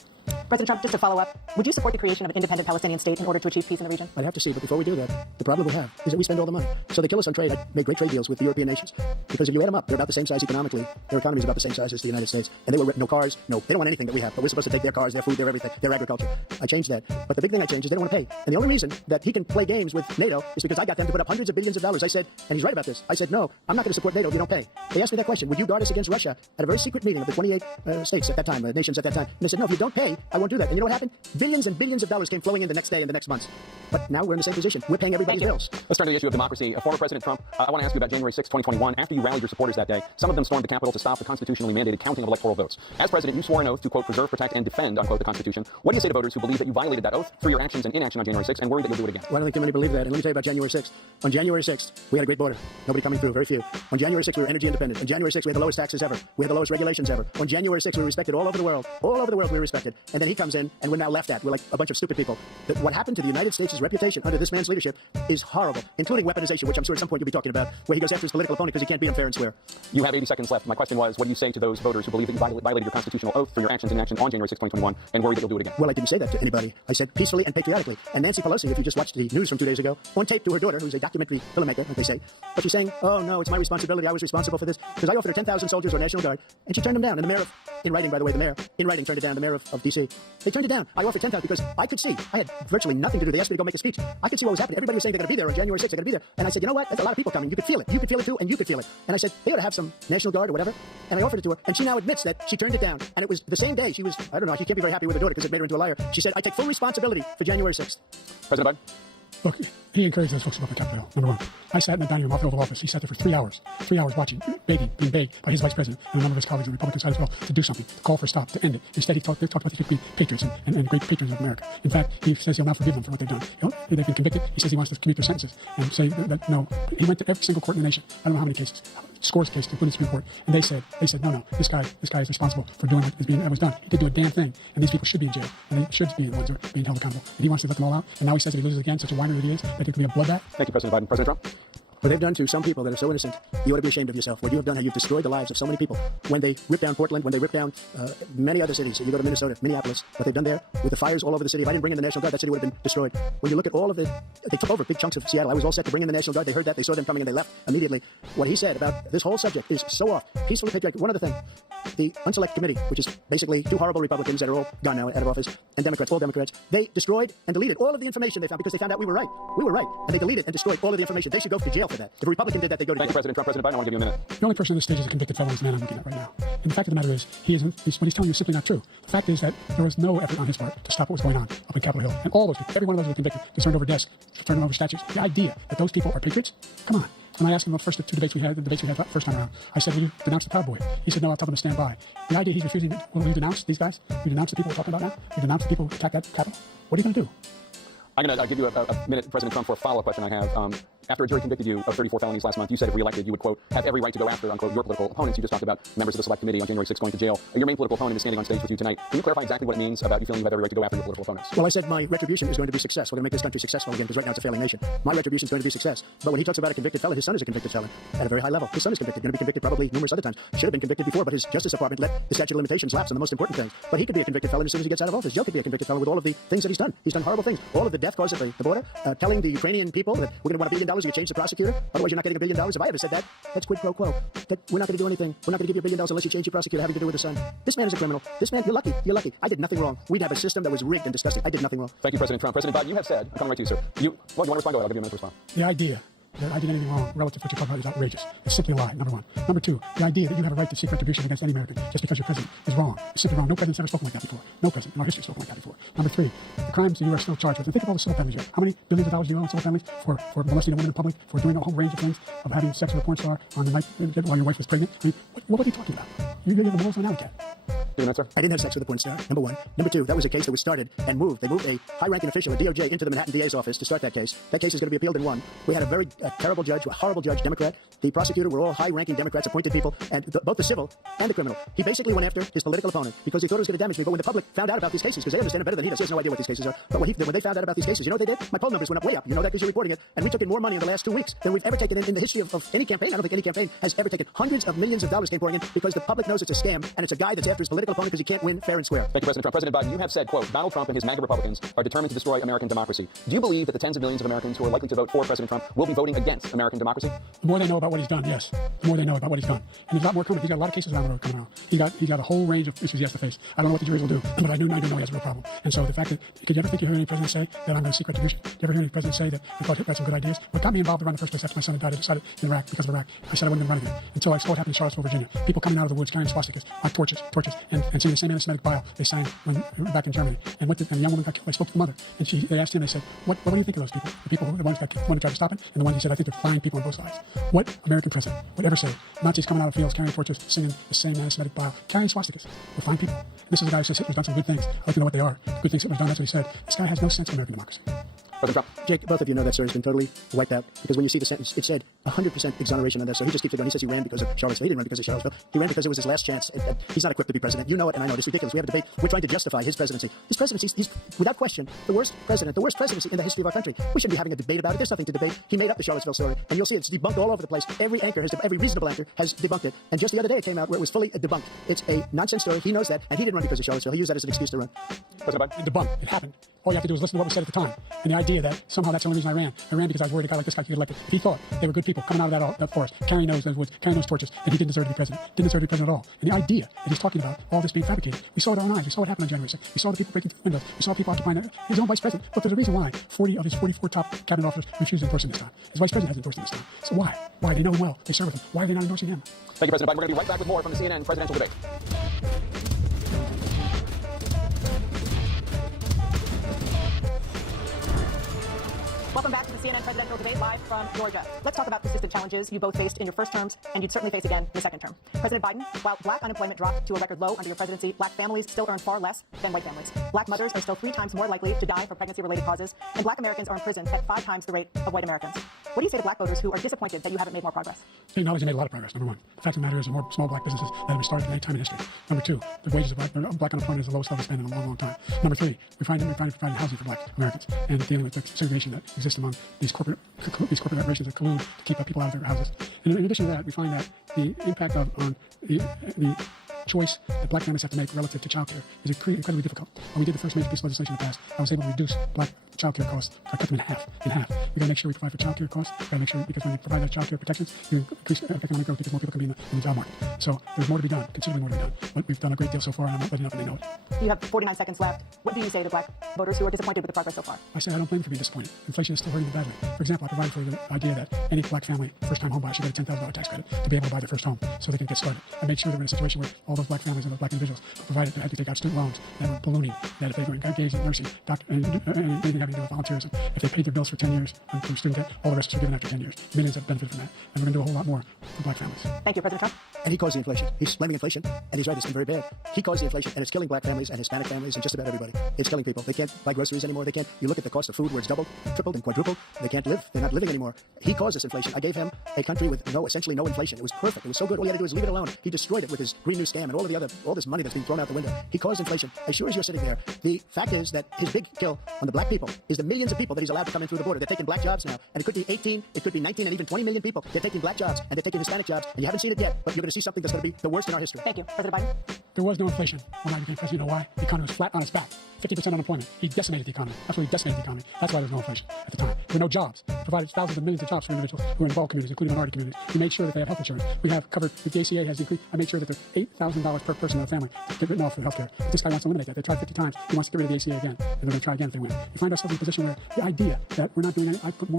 President Trump, just to follow up, would you support the creation of an independent Palestinian state in order to achieve peace in the region? I'd have to see, but before we do that, the problem we have is that we spend all the money. So they kill us on trade. I made great trade deals with the European nations because if you add them up, they're about the same size economically. Their economy is about the same size as the United States. And they were no cars, no, they don't want anything that we have. But we're supposed to take their cars, their food, their everything, their agriculture. I changed that. But the big thing I changed is they don't want to pay. And the only reason that he can play games with NATO is because I got them to put up hundreds of billions of dollars. I said, and he's right about this, I said, no, I'm not going to support NATO if you don't pay. They asked me that question, would you guard us against Russia at a very secret meeting of the 28 states at that time, nations at that time. And I said, no, if you don't pay, I won't do that. And you know what happened? Billions and billions of dollars came flowing in the next day and the next months. But now we're in the same position. We're paying everybody's bills. Let's turn to the issue of democracy. Former President Trump, I want to ask you about January 6, 2021. After you rallied your supporters that day, some of them stormed the Capitol to stop the constitutionally mandated counting of electoral votes. As president, you swore an oath to, quote, preserve, protect, and defend, unquote, the Constitution. What do you say to voters who believe that you violated that oath through your actions and inaction on January 6th and worry that you'll do it again? Well, I don't think too many believe that. And let me tell you about January 6th. On January 6th, we had a great border. Nobody coming through, very few. On January 6th, we were energy independent. On January 6th, we had the lowest taxes ever. We had the lowest regulations ever. On January 6th, we were respected all over the world. All over the world, we were respected. And then then he comes in, and we're now laughed at. We're like a bunch of stupid people. That what happened to the United States' reputation under this man's leadership is horrible, including weaponization, which I'm sure at some point you'll be talking about, where he goes after his political opponent because he can't beat him fair and square. You have 80 seconds left. My question was, what do you say to those voters who believe that you violated your constitutional oath for your actions in action on January 6, 2021, and worry that you'll do it again? Well, I didn't say that to anybody. I said peacefully and patriotically. And Nancy Pelosi, if you just watched the news from 2 days ago, on tape to her daughter, who's a documentary filmmaker, like they say, but she's saying, oh, no, it's my responsibility. I was responsible for this. Because I offered her 10,000 soldiers or National Guard, and she turned them down. And the mayor, in writing, by the way, the mayor, in writing, turned it down, the mayor of D.C. They turned it down. I offered 10,000 because I could see. I had virtually nothing to do. They asked me to go make a speech. I could see what was happening. Everybody was saying they're going to be there on January 6th. They're going to be there. And I said, you know what? There's a lot of people coming. You could feel it. You could feel it too, and you could feel it. And I said, they ought to have some National Guard or whatever. And I offered it to her. And she now admits that she turned it down. And it was the same day. She was, I don't know, she can't be very happy with her daughter because it made her into a liar. She said, I take full responsibility for January 6th. President Biden? Look, he encouraged those folks to go up the Capitol Hill, number one. I sat in the dining room off the Oval Office. He sat there for 3 hours watching, being begged by his vice president and a number of his colleagues on the Republican side as well to do something, to call for a stop, to end it. Instead, they talked about these people being patriots and great patrons of America. In fact, he says he'll now forgive them for what they've done. They've been convicted. He says he wants to commute their sentences and say that no. He went to every single court in the nation. I don't know how many cases, scores of cases, including the Supreme Court, and they said no, this guy is responsible for doing what was done. He didn't do a damn thing, and these people should be in jail, and they should be the ones who are being held accountable. And he wants to let them all out, and now he says if he loses again, such a whiner that he is, that there could be a bloodbath. Thank you, President Biden. President Trump? What they've done to some people that are so innocent, you ought to be ashamed of yourself. What you have done, how you've destroyed the lives of so many people. When they ripped down Portland, when they ripped down many other cities, you go to Minnesota, Minneapolis, what they've done there with the fires all over the city. If I didn't bring in the National Guard, that city would have been destroyed. When you look at all of it, they took over big chunks of Seattle. I was all set to bring in the National Guard. They heard that. They saw them coming and they left immediately. What he said about this whole subject is so off. Peacefully patriotic. One other thing. The Unselect Committee, which is basically two horrible Republicans that are all gone now out of office, and Democrats, all Democrats, they destroyed and deleted all of the information they found because they found out we were right. We were right. And they deleted and destroyed all of the information. They should go to jail for that. If a Republican did that, they go to Thank you, jail. President Trump. President Biden, I want to give you a minute. The only person on the stage is a convicted felon is the man I'm looking at right now. And the fact of the matter is, what he's telling you is simply not true. The fact is that there was no effort on his part to stop what was going on up in Capitol Hill. And all those people, every one of those who were convicted, concerned over desks, concerned over statues, the idea that those people are patriots, come on. When I asked him the first two debates we had, first time around, I said, will you denounce the Proud Boy? He said, no, I'll tell them to stand by. The idea he's refusing, will you denounce these guys? Will you denounce the people we're talking about now? Will you denounce the people who attacked that Capitol? What are you going to do? I'm going to give you a minute, President Trump, for a follow-up question I have. After a jury convicted you of 34 felonies last month, you said if reelected, you would, quote, have every right to go after, unquote, your political opponents. You just talked about members of the Select Committee on January 6th going to jail. Your main political opponent is standing on stage with you tonight. Can you clarify exactly what it means about you feeling you have every right to go after your political opponents? Well, I said my retribution is going to be success. We're going to make this country successful again because right now it's a failing nation. My retribution is going to be success. But when he talks about a convicted felon, his son is a convicted felon at a very high level. His son is convicted, going to be convicted probably numerous other times. Should have been convicted before, but his Justice Department let the statute of limitations lapse on the most important things. But he could be a convicted felon as soon as he gets out of office. Joe could be a convicted felon with all of the things that he's done. He's done horrible things. All of the death caused at the border, telling the Ukrainian people that we're going to want $1 billion, you change the prosecutor. Otherwise, you're not getting $1 billion. If I ever said that, that's quid pro quo. That we're not going to do anything. We're not going to give you $1 billion unless you change your prosecutor having to do with the son. This man is a criminal. This man, you're lucky. You're lucky. I did nothing wrong. We'd have a system that was rigged and disgusting. I did nothing wrong. Thank you, President Trump. President Biden, you have said, I'm coming right to you, sir. Well, you want to respond? Go ahead. I'll give you a minute to respond. The idea that I did anything wrong relative to what you're talking about is outrageous. It's simply a lie, number one. Number two, the idea that you have a right to seek retribution against any American just because you're president is wrong. It's simply wrong. No president's ever spoken like that before. No president in our history has spoken like that before. Number three, the crimes that you are still charged with. And think of all the civil penalties you have. How many billions of dollars do you owe in civil penalties for molesting a woman in public, for doing a whole range of things, of having sex with a porn star on the night while your wife was pregnant? I mean, what are you talking about? You're the morals of an alley cat. I didn't have sex with a porn star, number one. Number two, that was a case that was started and moved. They moved a high-ranking official, a DOJ, into the Manhattan DA's office to start that case. That case is going to be appealed and won. We had a very terrible judge, a horrible judge, Democrat. The prosecutor were all high-ranking Democrats, appointed people, and both the civil and the criminal. He basically went after his political opponent because he thought it was going to damage me. But when the public found out about these cases, because they understand it better than he does, he has no idea what these cases are. But when they found out about these cases, you know what they did? My poll numbers went up way up. You know that because you're reporting it. And we took in more money in the last 2 weeks than we've ever taken in the history of any campaign. I don't think any campaign has ever taken hundreds of millions of dollars came pouring in because the public knows it's a scam and it's a guy that's after his political opponent because he can't win fair and square. Thank you, President Trump. President Biden, you have said, quote, Donald Trump and his MAGA Republicans are determined to destroy American democracy. Do you believe that the tens of millions of Americans who are likely to vote for President Trump will be voting against American democracy? The more they know about what he's done, yes. The more they know about what he's done. And there's a lot more coming. He's got a lot of cases down the road coming out. He's got a whole range of issues he has to face. I don't know what the juries will do, but I do know he has a real problem. And so the fact that, did you ever think you heard any president say that I'm going to seek retribution? Did you ever hear any president say that I thought Hitler had some good ideas? What got me involved around the first place after my son had died, I decided in Iraq, because of Iraq, I said I wasn't going to run again. Until I saw what happened in Charlottesville, Virginia. People coming out of the woods carrying swastikas, like torches, and saying the same anti-Semitic bile they sang back in Germany. And a young woman got killed. I spoke to the mother, and they asked him, they said, what do you think of those people? The people, the ones that wanted to try to stop it, and the ones he said, I think they're fine people on both sides. What American president would ever say, Nazis coming out of fields, carrying torches, singing the same anti-Semitic bile, carrying swastikas? They're fine people. And this is a guy who says Hitler's done some good things. I'd like to know what they are. Good things Hitler's done, that's what he said. This guy has no sense of American democracy. President Trump. Jake, both of you know that story's been totally wiped out because when you see the sentence, it said 100% exoneration on that. So he just keeps it going. He says he ran because of Charlottesville. He didn't run because of Charlottesville. He ran because it was his last chance. He's not equipped to be president. You know it, and I know it. It's ridiculous. We have a debate. We're trying to justify his presidency. His presidency, he's without question the worst president, the worst presidency in the history of our country. We shouldn't be having a debate about it. There's nothing to debate. He made up the Charlottesville story, and you'll see it's debunked all over the place. Every reasonable anchor has debunked it. And just the other day it came out where it was fully debunked. It's a nonsense story. He knows that, and he didn't run because of Charlottesville. He used that as an excuse to run. President Biden. And debunk. It happened. All you have to do is listen to what was said at the time. And the idea that somehow that's the only reason I ran. I ran because I was worried a guy like this guy could get elected. If he thought they were good people coming out of that forest, carrying those torches, then he didn't deserve to be president. Didn't deserve to be president at all. And the idea that he's talking about all this being fabricated, we saw it with our own eyes. We saw what happened on January 6th. We saw the people breaking through the windows. We saw people occupying his own vice president. But there's a reason why 40 of his 44 top cabinet officers refused to endorse him this time. His vice president hasn't endorsed him this time. So why? Why? They know him well. They serve with him. Why are they not endorsing him? Thank you, President Biden. We're going to be right back with more from the CNN presidential debate. Welcome back to the CNN presidential debate live from Georgia. Let's talk about persistent challenges you both faced in your first terms and you'd certainly face again in your second term. President Biden, while black unemployment dropped to a record low under your presidency, black families still earn far less than white families. Black mothers are still 3 times more likely to die for pregnancy-related causes, and black Americans are imprisoned at 5 times the rate of white Americans. What do you say to black voters who are disappointed that you haven't made more progress? They acknowledge they made a lot of progress, number one. The fact of the matter is there are more small black businesses that have been started in any time in history. Number 2, the wages of black unemployment is the lowest level spent in a long, long time. Number 3, we're trying to provide housing for black Americans and dealing with the segregation that exists among these corporations that collude to keep people out of their houses. And in addition to that, we find that the impact on the choice that black families have to make relative to child care is incredibly difficult. When we did the first major piece of legislation in the past, I was able to reduce black child care costs. I cut them in half. We got to make sure we provide for child care costs. We got to make sure, because when you provide those child care protections, you increase economic growth because more people can be in the job market. So there's more to be done, considerably more to be done. But we've done a great deal so far, and I'm not letting up, and they know it. You have 49 seconds left. What do you say to black voters who are disappointed with the progress so far? I say I don't blame them for being disappointed. Inflation is still hurting them badly. For example, I provided for the idea that any black family, first-time home buyer, should get a $10,000 tax credit to be able to buy their first home so they can get started. I made sure that we're in a situation where all those black families and those black individuals provided they had to take out student loans that were ballooning, that if they were engaged in nursing, and anything having to do with volunteerism, if they paid their bills for 10 years from student debt, all the rest was forgiven after 10 years. Millions have benefited from that. And we're going to do a whole lot more for black families. Thank you, President Trump. And he caused the inflation. He's blaming inflation, and he's right. It's been very bad. He caused the inflation, and it's killing black families and Hispanic families and just about everybody. It's killing people. They can't buy groceries anymore. They can't. You look at the cost of food where it's doubled, tripled, and quadrupled. They can't live. They're not living anymore. He caused this inflation. I gave him a country with essentially no inflation. It was perfect. It was so good. All he had to do was leave it alone. He destroyed it with his Green New Scam and all this money that's being thrown out the window. He caused inflation. As sure as you're sitting there, the fact is that his big kill on the black people is the millions of people that he's allowed to come in through the border. They're taking black jobs now, and it could be 18, it could be 19, and even 20 million people. They're taking black jobs, and they're taking Hispanic jobs, and you haven't seen it yet, but you're going to see something that's going to be the worst in our history. Thank you, President Biden. There was no inflation when I became president. You know why? The economy was flat on its back. 50% unemployment. He decimated the economy. Absolutely decimated the economy. That's why there was no inflation at the time. There were no jobs. He provided thousands of millions of jobs for individuals who are in all communities, including minority communities. We made sure that they have health insurance. We have covered, if the ACA has increased, I made sure that there's $8,000 per person in the family to get written off for health care. This guy wants to eliminate that. They tried 50 times. He wants to get rid of the ACA again. And they're going to try again if they win. We find ourselves in a position where the idea that we're not doing any, we put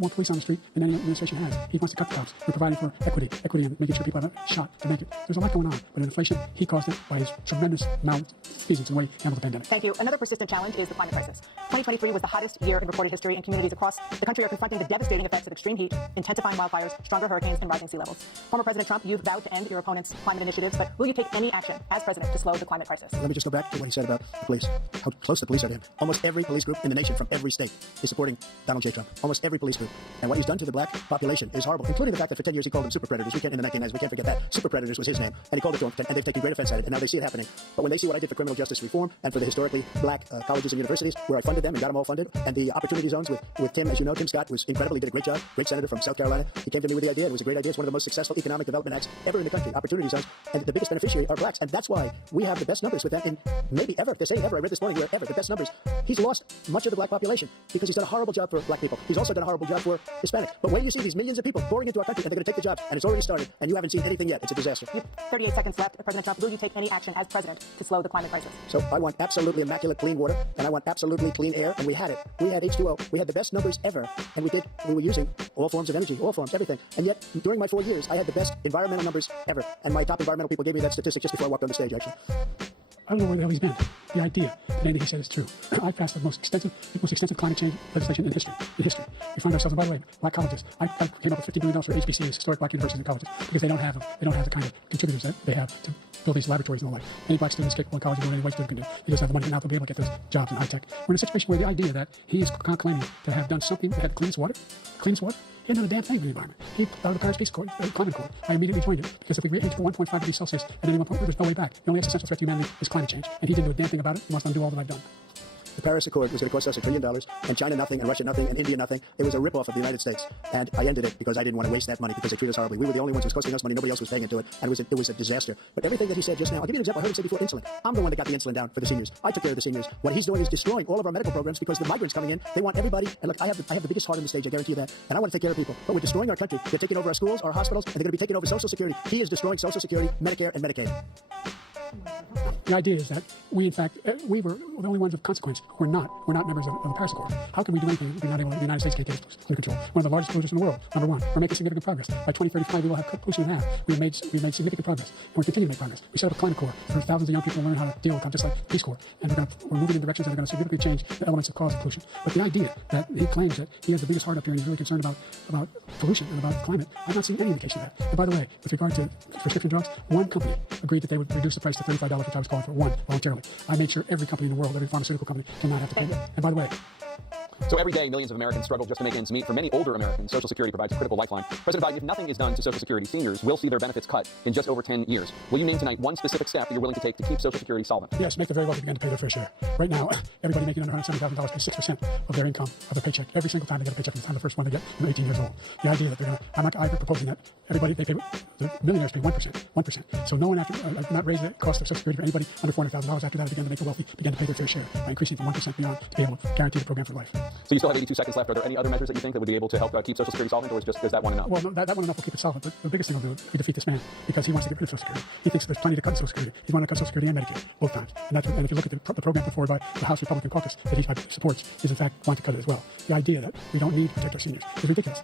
more police on the street than any administration has. He wants to cut the cops. We're providing for equity and making sure people have a shot to make it. There's a lot going on. But inflation, he caused it by his tremendous malfeasance in the way he handled the pandemic. Thank you. Another persistent challenge is the climate crisis. 2023 was the hottest year in recorded history, and communities across the country are confronting the devastating effects of extreme heat, intensifying wildfires, stronger hurricanes, and rising sea levels. Former President Trump, you've vowed to end your opponent's climate initiatives, but will you take any action as president to slow the climate crisis? Let me just go back to what he said about the police, how close the police are to him. Almost every police group in the nation from every state is supporting Donald J. Trump. Almost every police group. And what he's done to the black population is horrible, including the fact that for 10 years he called them super predators. In the 1990s, we can't forget that. Super predators was his name, and he called it to them, and they've taken great offense at it, and now they see it happening. But when they see what I did for criminal justice reform and for the historically black colleges and universities, where I funded them and got them all funded, and the opportunity zones with Tim, as you know, Tim Scott was incredible. He did a great job. Great senator from South Carolina. He came to me with the idea. It was a great idea. It's one of the most successful economic development acts ever in the country. Opportunity zones, and the biggest beneficiary are blacks, and that's why we have the best numbers with them in maybe ever. If they're saying ever, I read this morning, where ever the best numbers. He's lost much of the black population because he's done a horrible job for black people. He's also done a horrible job for Hispanics. But when you see these millions of people pouring into our country and they're going to take the jobs, and it's already started, and you haven't seen anything yet, it's a disaster. You have 38 seconds left. President Trump, will you take any action as president to slow the climate crisis? So I want absolutely immaculate clean water, and I want absolutely clean air, and we had it. We had H2O. We had the best numbers ever, and we were using all forms of energy, all forms, everything. And yet, during my 4 years, I had the best environmental numbers ever. And my top environmental people gave me that statistic just before I walked on the stage, actually. I don't know where the hell he's been. The idea that anything he said is true. I passed the most extensive climate change legislation in history. We find ourselves, and by the way, black colleges. I came up with $50 billion for HBCUs, historic black universities and colleges, because they don't have the kind of contributors that they have to build these laboratories and the like. Any black student is capable in college of doing any white student can do. He doesn't have the money now to be able to get those jobs in high tech. We're in a situation where the idea that he is claiming to have done something that had cleanest water, he hadn't done a damn thing for the environment. He out of the Paris Peace Accord, Climate Accord. I immediately joined it because if we reach 1.5 degrees Celsius at any one point, there's no way back. The only existential threat to humanity is climate change, and he didn't do a damn thing about it. He wants to undo all that I've done. The Paris Accord was going to cost us $1 trillion, and China nothing, and Russia nothing, and India nothing. It was a ripoff of the United States, and I ended it because I didn't want to waste that money because they treated us horribly. We were the only ones who was costing us money. Nobody else was paying into it, and it was a disaster. But everything that he said just now, I'll give you an example. I heard him say before insulin. I'm the one that got the insulin down for the seniors. I took care of the seniors. What he's doing is destroying all of our medical programs because the migrants coming in, they want everybody. And look, I have the biggest heart on the stage. I guarantee you that, and I want to take care of people. But we're destroying our country. They're taking over our schools, our hospitals, and they're going to be taking over Social Security. He is destroying Social Security, Medicare, and Medicaid. The idea is that we, in fact, we were the only ones of consequence who were not members of the Paris Accord. How can we do anything if we're not able? The United States can't get us under control. One of the largest polluters in the world. Number one, we're making significant progress. By 2035, we will have cut pollution in half. We've made significant progress, and we're continuing to make progress. We set up a climate corps for thousands of young people to learn how to deal with just like Peace Corps, and we're moving in directions that are going to significantly change the elements of cause of pollution. But the idea that he claims that he has the biggest heart up here and he's really concerned about pollution and about climate, I've not seen any indication of that. And by the way, with regard to prescription drugs, one company agreed that they would reduce the price to $35, which I was calling for, one voluntarily. I made sure every company in the world, every pharmaceutical company, cannot have to pay that. And by the way, So every day, millions of Americans struggle just to make ends meet. For many older Americans, Social Security provides a critical lifeline. President Biden, if nothing is done to Social Security, seniors will see their benefits cut in just over 10 years. Will you name tonight one specific step that you're willing to take to keep Social Security solvent? yes, make the very wealthy begin to pay their fair share. Right now, everybody making under $170,000 pays 6% of their income, of their paycheck, every single time they get a paycheck from the time the first one they get when they're 18 years old. The idea that they're going to, I'm proposing that everybody, they pay, the millionaires pay 1%. So no one I've not raised the cost of Social Security for anybody under $400,000 after that, I began to make the wealthy begin to pay their fair share by increasing from 1% beyond to be able to guarantee the program for life. So you still have 82 seconds left. Are there any other measures that you think that would be able to help keep Social Security solvent, or is that one enough? Well, no, that one enough will keep it solvent, but the biggest thing we'll do is we defeat this man because he wants to get rid of Social Security. He thinks there's plenty to cut in Social Security. He's wanting to cut Social Security and Medicare, both times. And if you look at the program put forward by the House Republican caucus that he supports, is in fact want to cut it as well. The idea that we don't need to protect our seniors is ridiculous.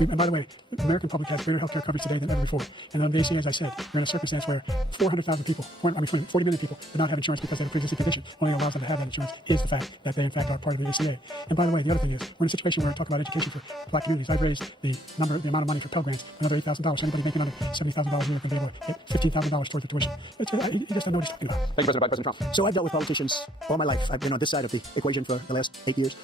And by the way, the American public has greater health care coverage today than ever before. And on the ACA, as I said, we're in a circumstance where 400,000 people, 40 million people, do not have insurance because they have a pre-existing condition. Only allows them to have that insurance is the fact that they, in fact, are part of the ACA. And by the way, the other thing is, we're in a situation where I talk about education for black communities. I've raised the amount of money for Pell Grants another $8,000. Anybody making under $70,000 a year can be able to get $15,000 towards the tuition. He just doesn't know what he's talking about. Thank you, President Biden. President Trump. So I've dealt with politicians all my life. I've been on this side of the equation for the last 8 years.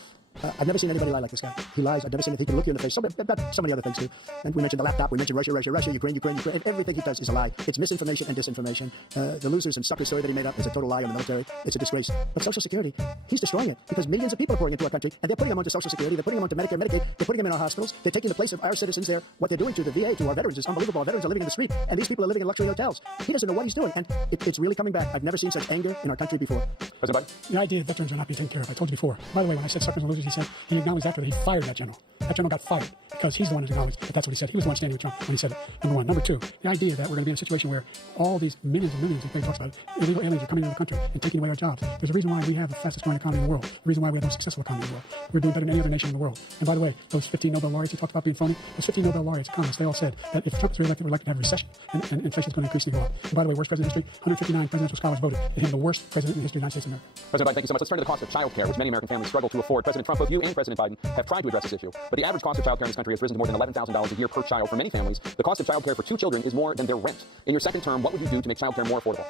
I've never seen anybody lie like this guy. He lies. I've never seen it. He can look you in the face. About so many other things too. And we mentioned the laptop. We mentioned Russia, Ukraine. And everything he does is a lie. It's misinformation and disinformation. The losers and suckers story that he made up is a total lie on the military. It's a disgrace. But Social Security, he's destroying it because millions of people are pouring into our country, and they're putting them onto Social Security. They're putting them onto Medicare, Medicaid. They're putting them in our hospitals. They're taking the place of our citizens. What they're doing to the VA, to our veterans, is unbelievable. Our veterans are living in the street, and these people are living in luxury hotels. He doesn't know what he's doing, and it's really coming back. I've never seen such anger in our country before. President Biden. The idea that veterans are not being taken care of. I told you before. By the way, when I said suckers and losers, he said he acknowledged after that he fired that general. That general got fired because he's the one who acknowledged that that's what he said. He was the one standing with Trump when he said it. Number one. Number two, the idea that we're going to be in a situation where all these millions and millions of things talks about illegal aliens are coming into the country and taking away our jobs. There's a reason why we have the fastest growing economy in the world. The reason why we have the most successful economy in the world. We're doing better than any other nation in the world. And by the way, those 15 Nobel laureates he talked about being phony, those 15 Nobel laureates, economists, they all said that if Trump is reelected, we're likely to have a recession and inflation is going to increase and go up. And by the way, worst president in history, 159 presidential scholars voted him the worst president in the history of the United States of America. President Biden, thank you so much. Let's turn to the cost of child care, which many American families struggle to afford. President Trump, both you and President Biden have tried to address this issue, but the average cost of child care in this country has risen to more than $11,000 a year per child. For many families, the cost of child care for 2 children is more than their rent. In your second term, what would you do to make child care more affordable?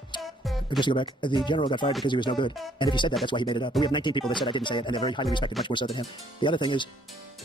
Just to go back, the general got fired because he was no good. And if he said that, that's why he made it up. But we have 19 people that said I didn't say it, and they're very highly respected, much more so than him. The other thing is,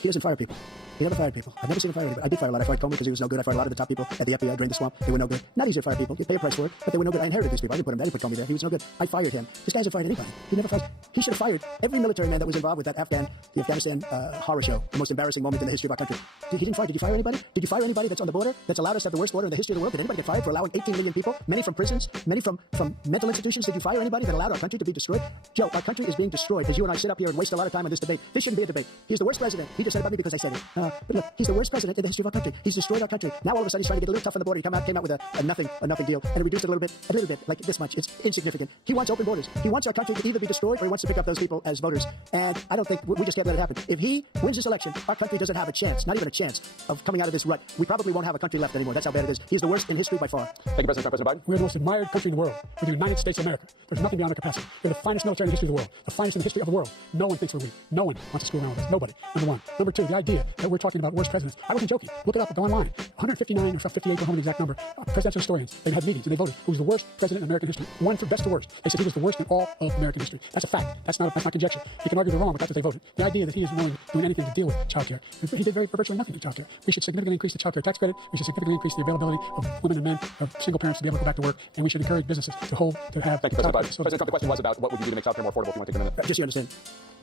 he doesn't fire people. He never fired people. I've never seen him fire anybody. I did fire a lot. I fired Comey because he was no good. I fired a lot of the top people at the FBI, drained the swamp. They were no good. Not easy to fire people. You pay a price for it, but they were no good. I inherited these people. I didn't put him there. I didn't put Comey there. He was no good. I fired him. This guy hasn't fired anybody. He never fires. He should have fired every military man that was involved with that the Afghanistan horror show, the most embarrassing moment in the history of our country. He didn't fire. Did you fire anybody? Did you fire anybody that's on the border, that's allowed us to have the worst border in the history of the world? Did anybody get fired for allowing 18 million people, many from prisons, many from mental institutions? Did you fire anybody that allowed our country to be destroyed? Joe, our country is being destroyed as you and I sit up here and waste a lot of time on this debate. This shouldn't be a debate. He's the worst president. He just said it about me because I said it. But look, he's the worst president in the history of our country. He's destroyed our country. Now all of a sudden he's trying to get a little tough on the border. He came out with a nothing deal, and reduced it a little bit, like this much. It's insignificant. He wants open borders. He wants our country to either be destroyed or he wants to pick up those people as voters. And I don't think we just can't let it happen. If he wins this election, our country doesn't have a chance, not even a chance, of coming out of this rut. We probably won't have a country left anymore. That's how bad it is. He's the worst in history by far. Thank you, President Trump. President Biden. We're the most admired country in the world. We're the United States of America. There's nothing beyond our capacity. We're the finest military in the history of the world. The finest in the history of the world. No one thinks we're weak. No one wants to screw around with us. Nobody. Number one. Number two, the idea that we're talking about worst presidents. I wasn't joking. Look it up. Go online. 159 or 58, don't know the exact number. Presidential historians. They had meetings and they voted who was the worst president in American history. One from best to worst. They said he was the worst in all of American history. That's a fact. That's not conjecture. He can argue they're wrong, but that's what they voted. The idea that he is willing doing anything to deal with child care. He did virtually nothing to child care. We should significantly increase the child care tax credit. We should significantly increase the availability of women and men, of single parents to be able to go back to work. And we should encourage businesses to have. Thank you, President Biden. President Trump, the question was about what would you do to make child care more affordable. If you want to take a minute. Just so you understand,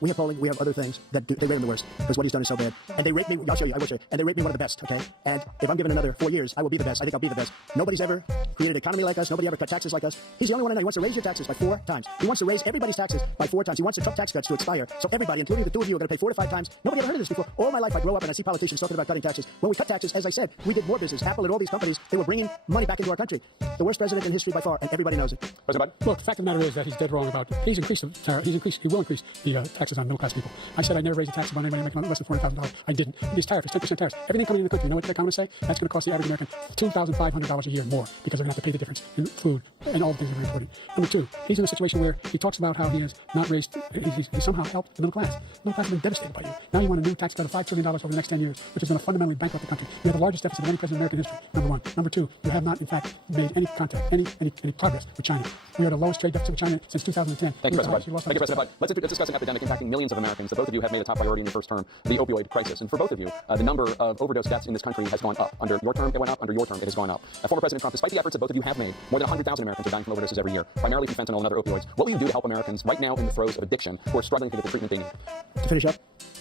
we have polling, we have other things that they rate him the worst because what he's done is so bad. And they rate me, I'll show you, I will show you, and they rate me one of the best, okay? And if I'm given another 4 years, I will be the best. I think I'll be the best. Nobody's ever created an economy like us. Nobody ever cut taxes like us. He's the only one I know. He wants to raise your taxes by 4 times. He wants to raise everybody's taxes by 4 times. He wants the Trump tax cuts to expire. So everybody, including the two of you, are going to pay 4 to 5 times. Nobody ever heard of this before. All my life I grow up and I see politicians talking about cutting taxes. When we cut taxes, as I said, we did more business. Apple and all these companies, they were bringing money back into our country. The worst president in history by far, and everybody knows it. President Biden? Look, the fact of the matter is that he's dead wrong about he will increase the taxes on middle class people. I said I never raised the taxes on anybody making less than $400,000. I didn't. These tariffs, 10% tariffs. Everything coming into the country, you know what the economists say? That's going to cost the average American $2,500 a year more because they're going to have to pay the difference in food and all the things that we're importing. Number two, he's in a situation where he talks about how he has not raised, he somehow helped the middle class. The middle class has been devastated by you. Now you want a new tax cut of $5 trillion over the next 10 years, which is going to fundamentally bankrupt the country. You have the largest deficit of any president in American history, number one. Number two, you have not, in fact, made any contact, any progress with China. We are the lowest trade deficit with China since 2010. Thank you, President Biden. Thank you, President Biden. Let's discuss an epidemic impacting millions of Americans that both of you have made a top priority in your first term, the opioid crisis. And for both of you, the number of overdose deaths in this country has gone up. Under your term, it went up. Under your term, it has gone up. Former President Trump, despite the efforts that both of you have made, more than 100,000 Americans are dying from overdoses every year, primarily from fentanyl and other opioids. What will you do to help Americans right now in the throes of addiction who are struggling to get the treatment they need? To finish up,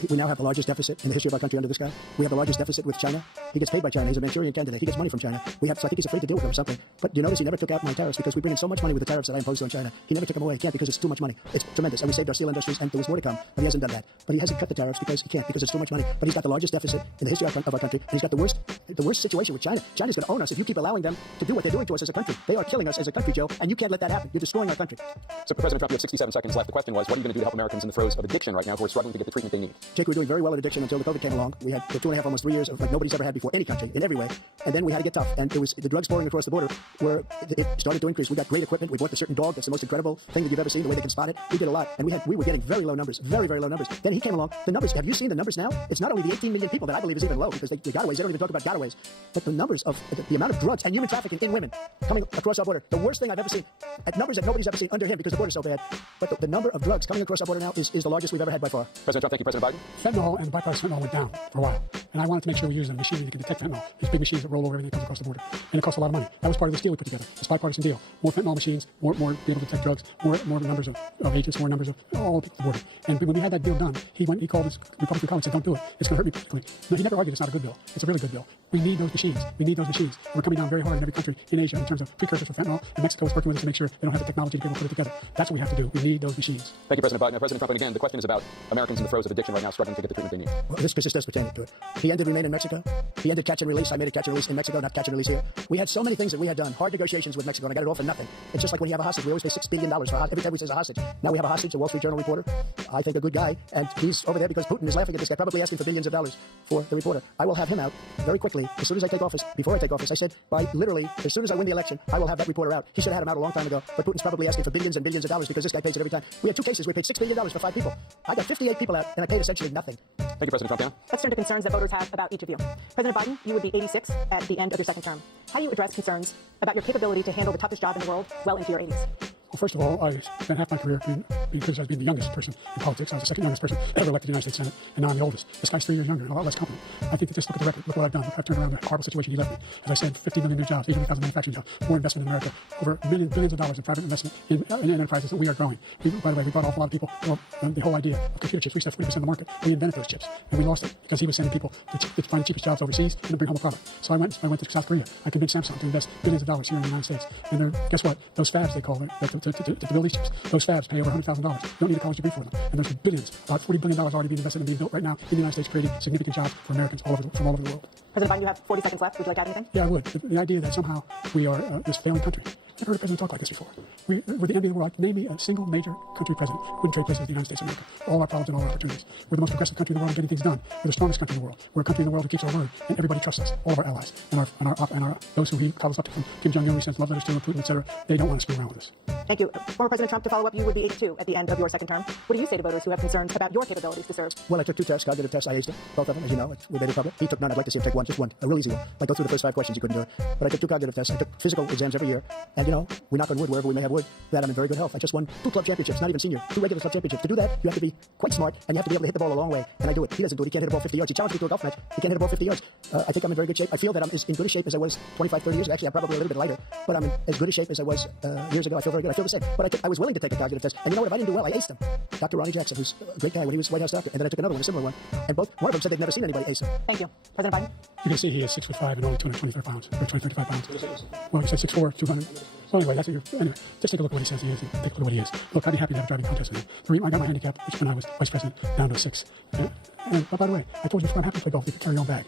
we now have the largest deficit in the history of our country under this guy. We have the largest deficit with China. He gets paid by China. He's a Manchurian candidate. He gets money from China. So I think he's afraid to deal with them or something. But you notice he never took out my tariffs because we bring in so much money with the tariffs that I imposed on China. He never took them away. He can't because it's too much money. It's tremendous. And we saved our steel industries, and there was more to come, but he hasn't done that. But he hasn't cut the tariffs because he can't, because it's too much money. But he's got the largest deficit in the history of our country, and he's got the worst situation with China. China's going to own us if you keep allowing them to do what they're doing to us as a country. They are killing us as a country, Joe, and you can't let that happen. You're destroying our country. So, President Trump, you have 67 seconds left. The question was, what are you going to do to help Americans in the throes of addiction right now who are struggling to get the treatment they need? Jake, we're doing very well at addiction until the COVID came along. We had 2.5, almost 3 years of like nobody's ever had before, any country, in every way. And then we had to get tough. And it was the drugs pouring across the border where it started to increase. We got great equipment. We bought the certain dog that's the most incredible thing that you've ever seen, the way they can spot it. We did a lot. And we were getting very low numbers, very, very low numbers. Then he came along. The numbers, have you seen the numbers now? It's not only the 18 million people that I believe is even low because the gotaways, they don't even talk about gotaways, but the numbers of the amount of drugs and human trafficking in women coming across our border, the worst thing I've ever seen, at numbers that nobody's ever seen under him because the border's so bad. But the number of drugs coming across our border now is the largest we've ever had by far. President Trump, thank you. President Biden? Fentanyl and bipartisan fentanyl went down for a while. And I wanted to make sure we use a machine that can detect fentanyl. These big machines that roll over everything that comes across the border. And it costs a lot of money. That was part of this deal we put together. This bipartisan deal. More fentanyl machines, more be able to detect drugs, more numbers of agents, more numbers of all the border. And when we had that deal done, he called his Republican colleagues and said, don't do it. It's going to hurt me politically. No, he never argued it's not a good bill. It's a really good bill. We need those machines. We need those machines. And we're coming down very hard in every country in Asia in terms of precursors for fentanyl. And Mexico is working with us to make sure they don't have the technology to be able to put it together. That's what we have to do. We need those machines. Thank you, President Biden. Now, President Trump, and again, the question is about Americans in the throes of addiction right now struggling to get the treatment they need. Well, this just does pertain to it. He ended Remain in Mexico. He ended catch and release. I made a catch and release in Mexico, not catch and release here. We had so many things that we had done. Hard negotiations with Mexico, and I got it all for nothing. It's just like when you have a hostage. We always pay $6 billion for every time we say a hostage. Now we have a hostage, a Wall Street Journal reporter. I think a good guy, and he's over there because Putin is laughing at this guy, probably asking for billions of dollars for the reporter. I will have him out very quickly as soon as I take office. Before I take office, I said, by literally, as soon as I win the election, I will have that reporter out. He should have had him out a long time ago, but Putin's probably asking for billions and billions of dollars because this guy pays it every time. We had 2 cases. We paid $6 billion for 5 people. I got 58 people out, and I paid essentially nothing. Thank you, President Trump. Yeah? Let's turn to concerns that voters have about each of you. President Biden, you would be 86 at the end of your second term. How do you address concerns about your capability to handle the toughest job in the world well into your 80s? Well, first of all, I spent half my career being criticized as being the youngest person in politics. I was the second youngest person ever elected to the United States Senate, and now I'm the oldest. This guy's 3 years younger and a lot less competent. I think that just look at the record. Look what I've done. Look, I've turned around the horrible situation he left me. As I said, 50 million new jobs, 800,000 manufacturing jobs, more investment in America, over billions of dollars in private investment in enterprises that we are growing. By the way, we brought off a lot of people. Well, the whole idea of computer chips, we used to have 40% of the market. We invented those chips, and we lost it because he was sending people to find the cheapest jobs overseas and to bring home a product. So I went to South Korea. I convinced Samsung to invest billions of dollars here in the United States. And guess what? Those fabs, they call it, to build these chips. Those fabs pay over $100,000. You don't need a college degree for them. And there's billions, about $40 billion already being invested and being built right now in the United States, creating significant jobs for Americans from all over the world. President Biden, you have 40 seconds left. Would you like to add anything? Yeah, I would. The idea that somehow we are this failing country I've heard a president talk like this before. We're the envy of the world. Name me a single major country president who wouldn't trade places with the United States of America for all our problems and all our opportunities. We're the most progressive country in the world in getting things done. We're the strongest country in the world. We're a country in the world who keeps our word, and everybody trusts us. All of our allies and those who he calls up to, from Kim Jong-un, he sends love letters to, Putin, etc. They don't want to screw around with us. Thank you. Former President Trump, to follow up, you would be 82 at the end of your second term. What do you say to voters who have concerns about your capabilities to serve? Well, I took 2 tests, cognitive tests. I aced them, both of them, as you know. We made it public. He took none. I'd like to see him take one, just one, a real easy one. Like go through the first 5 questions, you couldn't do it. But I took 2 cognitive tests. I took physical exams every year. And, we knock on wood wherever we may have wood, that I'm in very good health. I just won 2 club championships, not even senior, 2 regular club championships. To do that, you have to be quite smart, and you have to be able to hit the ball a long way. And I do it. He doesn't do it. He can't hit a ball 50 yards. He challenged me to a golf match. He can't hit a ball 50 yards. I think I'm in very good shape. I feel that I'm as in good a shape as I was 25, 30 years ago. Actually, I'm probably a little bit lighter, but I'm in as good a shape as I was years ago. I feel very good. I feel the same. But I was willing to take a cognitive test. And you know what? If I didn't do well, I aced him. Dr. Ronnie Jackson, who's a great guy when he was White House doctor. And then I took another one, a similar one. And one of them said they've never seen anybody ace him. Thank you. President Biden? You can see he is 6'5" and only 225 pounds, or 235 pounds. Well, you said 6'4", 200. So anyway, anyway, just take a look at what he says he is. Take a look at what he is. Look, I'd be happy to have a driving contest with him. I got my handicap, which when I was vice president, down to 6. And by the way, I told you before, I'm happy to play golf. You can carry your own bag.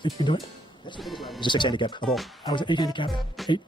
Think you can do it? It's a 6 handicap of all. I was at 8 handicap. 8.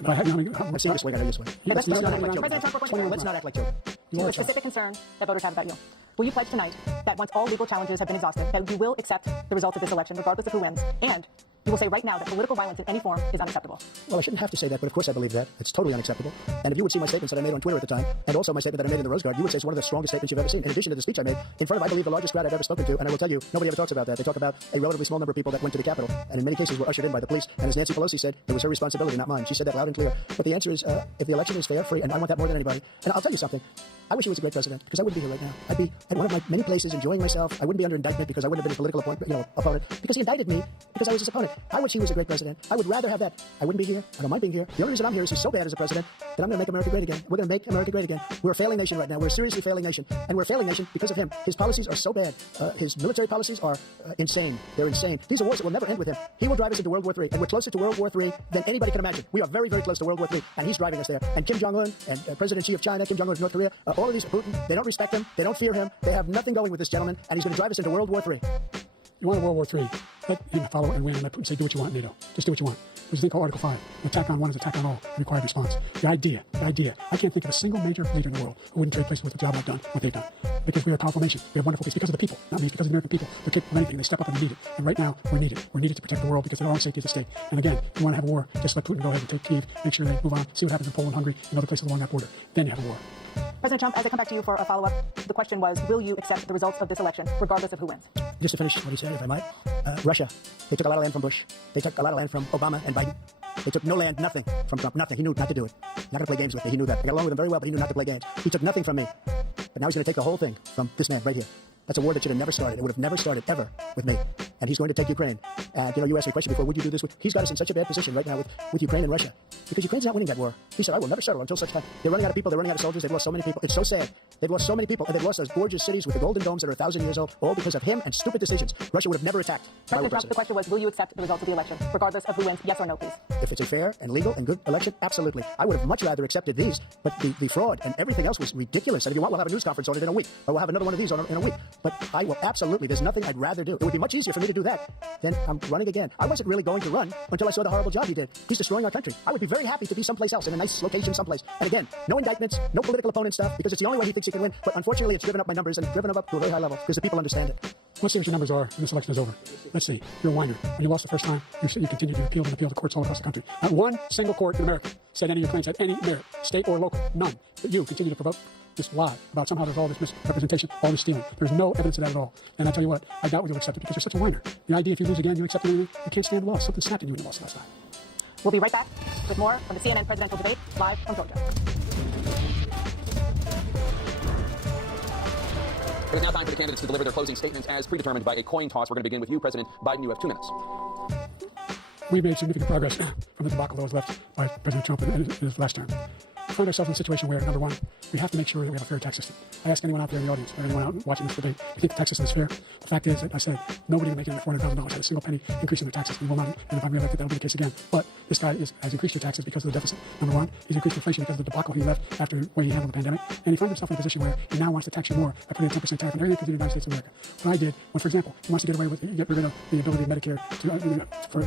But I had, I've seen this way, I know this way. Let's not act like children. Let's not act like children. To a specific concern that voters have about you. Will you pledge tonight that once all legal challenges have been exhausted, that you will accept the results of this election, regardless of who wins, and you will say right now that political violence in any form is unacceptable? Well, I shouldn't have to say that, but of course I believe that. It's totally unacceptable. And if you would see my statements that I made on Twitter at the time, and also my statement that I made in the Rose Garden, you would say it's one of the strongest statements you've ever seen. In addition to the speech I made in front of, I believe, the largest crowd I've ever spoken to, and I will tell you, nobody ever talks about that. They talk about a relatively small number of people that went to the Capitol, and in many cases were ushered in by the police. And as Nancy Pelosi said, it was her responsibility, not mine. She said that loud and clear. But the answer is, if the election is fair, free, and I want that more than anybody. And I'll tell you something. I wish he was a great president, because I wouldn't be here right now. I'd be at one of my many places enjoying myself. I wouldn't be under indictment because I wouldn't have been a political opponent, because he indicted me because I was his opponent. I wish he was a great president. I would rather have that. I wouldn't be here. I don't mind being here. The only reason I'm here is he's so bad as a president that I'm going to make America great again. We're going to make America great again. We're a failing nation right now. We're a seriously failing nation. And we're a failing nation because of him. His policies are so bad. His military policies are insane. They're insane. These are wars that will never end with him. He will drive us into World War III. And we're closer to World War III than anybody can imagine. We are very, very close to World War III. And he's driving us there. And Kim Jong-un and President Xi of China, Kim Jong-un of North Korea, all of these, Putin, they don't respect him. They don't fear him. They have nothing going with this gentleman. And he's going to drive us into World War III. You want a World War III? Let him follow and win, and let Putin say, do what you want, NATO. Just do what you want. There's a thing called Article 5. An attack on one is attack on all. A required response. The idea. I can't think of a single major leader in the world who wouldn't trade places with the job I've done, what they've done. Because we are a powerful nation. We have wonderful things. Because of the people. Not me. It's because of the American people. They're capable of anything. They step up and need it. And right now, we're needed. We're needed to protect the world because their own safety is at stake. And again, if you want to have a war, just let Putin go ahead and take Kyiv. Make sure they move on. See what happens in Poland, Hungary, and other places along that border. Then you have a war. President Trump, as I come back to you for a follow-up, the question was, will you accept the results of this election, regardless of who wins? Just to finish what he said, if I might, Russia, they took a lot of land from Bush. They took a lot of land from Obama and Biden. They took no land, nothing from Trump, nothing. He knew not to do it. Not going to play games with me. He knew that. I got along with him very well, but he knew not to play games. He took nothing from me. But now he's going to take the whole thing from this man right here. That's a war that should have never started. It would have never started, ever, with me. And he's going to take Ukraine. And, you asked me a question before, would you do this with... He's got us in such a bad position right now with Ukraine and Russia. Because Ukraine's not winning that war. He said, I will never settle until such time. They're running out of people. They're running out of soldiers. They've lost so many people. It's so sad. They've lost so many people. And they've lost those gorgeous cities with the golden domes that are 1,000 years old, all because of him and stupid decisions. Russia would have never attacked. President Trump, the question was, will you accept the results of the election, regardless of who wins? Yes or no, please? If it's a fair and legal and good election, absolutely. I would have much rather accepted these. But the fraud and everything else was ridiculous. And if you want, we'll have a news conference on it in a week. Or we'll have another one of these in a week. But I will absolutely. There's nothing I'd rather do. It would be much easier for me to do that than I'm running again. I wasn't really going to run until I saw the horrible job he did. He's destroying our country. I would be very happy to be someplace else in a nice location someplace. And again, no indictments, no political opponent stuff, because it's the only way he thinks he can win. But unfortunately, it's driven up my numbers and driven them up to a very high level because the people understand it. Let's see what your numbers are when this election is over. Let's see. You're a whiner. When you lost the first time, you continue to appeal to courts all across the country. Not one single court in America said any of your claims had any merit, state or local. None. But you continue to provoke this lie about somehow there's all this misrepresentation, all this stealing. There's no evidence of that at all. And I tell you what, I doubt you'll accept it because you're such a whiner. The idea if you lose again, you accept anything, you can't stand the loss. Something snapped in you when you lost last time. We'll be right back with more from the CNN presidential debate, live from Georgia. It is now time for the candidates to deliver their closing statements as predetermined by a coin toss. We're going to begin with you, President Biden. You have 2 minutes. We've made significant progress from the debacle that was left by President Trump in his last term. We find ourselves in a situation where, number one, we have to make sure that we have a fair tax system. I ask anyone out there in the audience, or anyone out watching this debate, do you think the tax system is fair? The fact is that I said nobody making under $400,000 had a single penny increase in their taxes. We will not, and if I'm re-elected, that'll be the case again. But this guy has increased your taxes because of the deficit. Number one, he's increased inflation because of the debacle he left after the way he handled the pandemic. And he finds himself in a position where he now wants to tax you more by putting a 10% tariff on everything to the United States of America. What I did, when, for example, he wants to get rid of the ability of Medicare for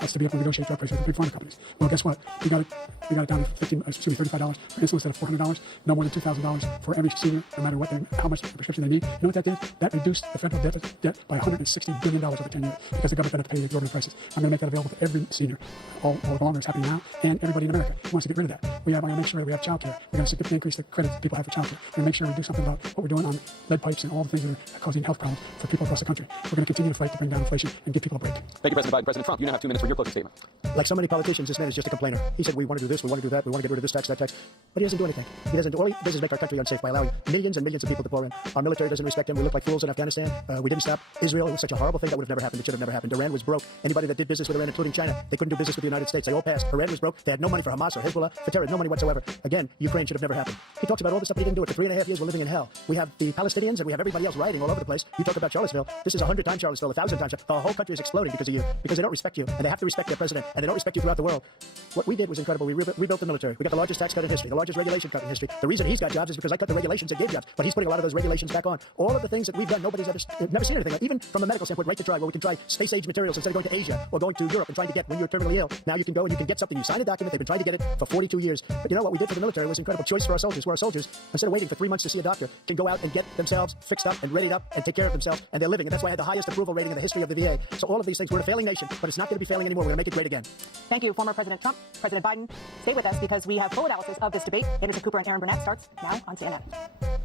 us to be able to negotiate drug prices with the big pharma companies. Well, guess what? We got it down to $35 for insulin instead of $400. No more than $2,000 for every senior, no matter how much prescription they need. You know what that did? That reduced the federal debt by $160 billion over 10 years because the government doesn't have to pay the exorbitant prices. I'm going to make that available to every senior all along. It's happening now, and everybody in America who wants to get rid of that. We're going to make sure that we have child care. We're going to significantly increase the credit that people have for child care. We're going to make sure we do something about what we're doing on lead pipes and all the things that are causing health problems for people across the country. We're going to continue to fight to bring down inflation and give people a break. Thank you, President Biden. President Trump, you now have 2 minutes for your closing statement. Like so many politicians, this man is just a complainer. He said, we want to do this, we want to do that, we want to get rid of this tax, that tax. But he doesn't do anything. He doesn't do, all he does is make our country unsafe by allowing millions and millions of people to pour in. Our military doesn't respect him. We look like fools in Afghanistan. We didn't stop Israel. It was such a horrible thing that would have never happened. It should have never happened. Iran was broke. Anybody that did business with Iran, including China, they couldn't do business with the United States. They all passed. Iran was broke. They had no money for Hamas or Hezbollah, for terror, no money whatsoever. Again, Ukraine should have never happened. He talks about all this stuff, but he didn't do it. For 3.5 years, we're living in hell. We have the Palestinians and we have everybody else rioting all over the place. You talk about Charlottesville. This is 100 times Charlottesville, 1,000 times. The whole country is exploding because of you, because they don't respect you, and they have to respect their president, and they don't respect you throughout the world. What we did was incredible. We rebuilt the military. We got the largest tax cut in history, the largest regulation cut in history. The reason he's got jobs is because I cut the regulations and gave jobs, but he's putting a lot of those regulations back on. All of the things that we've done, nobody's never seen anything like. Even from a medical standpoint, right to try, where we can try space-age materials instead of going to Asia or going to Europe and trying to get when you're terminally ill. Now you can go and you can get something. You sign a document. They've been trying to get it for 42 years. But you know what we did for the military was incredible. Choice for our soldiers. Where our soldiers, instead of waiting for 3 months to see a doctor, can go out and get themselves fixed up and readied up and take care of themselves, and they're living. And that's why I had the highest approval rating in the history of the VA. So all of these things, we're a failing nation, but it's not going to be failing anymore. We're going to make it great again. Thank you, former President Trump. President Biden, stay with us because we have full analysis of this debate. Anderson Cooper and Aaron Burnett starts now on CNN.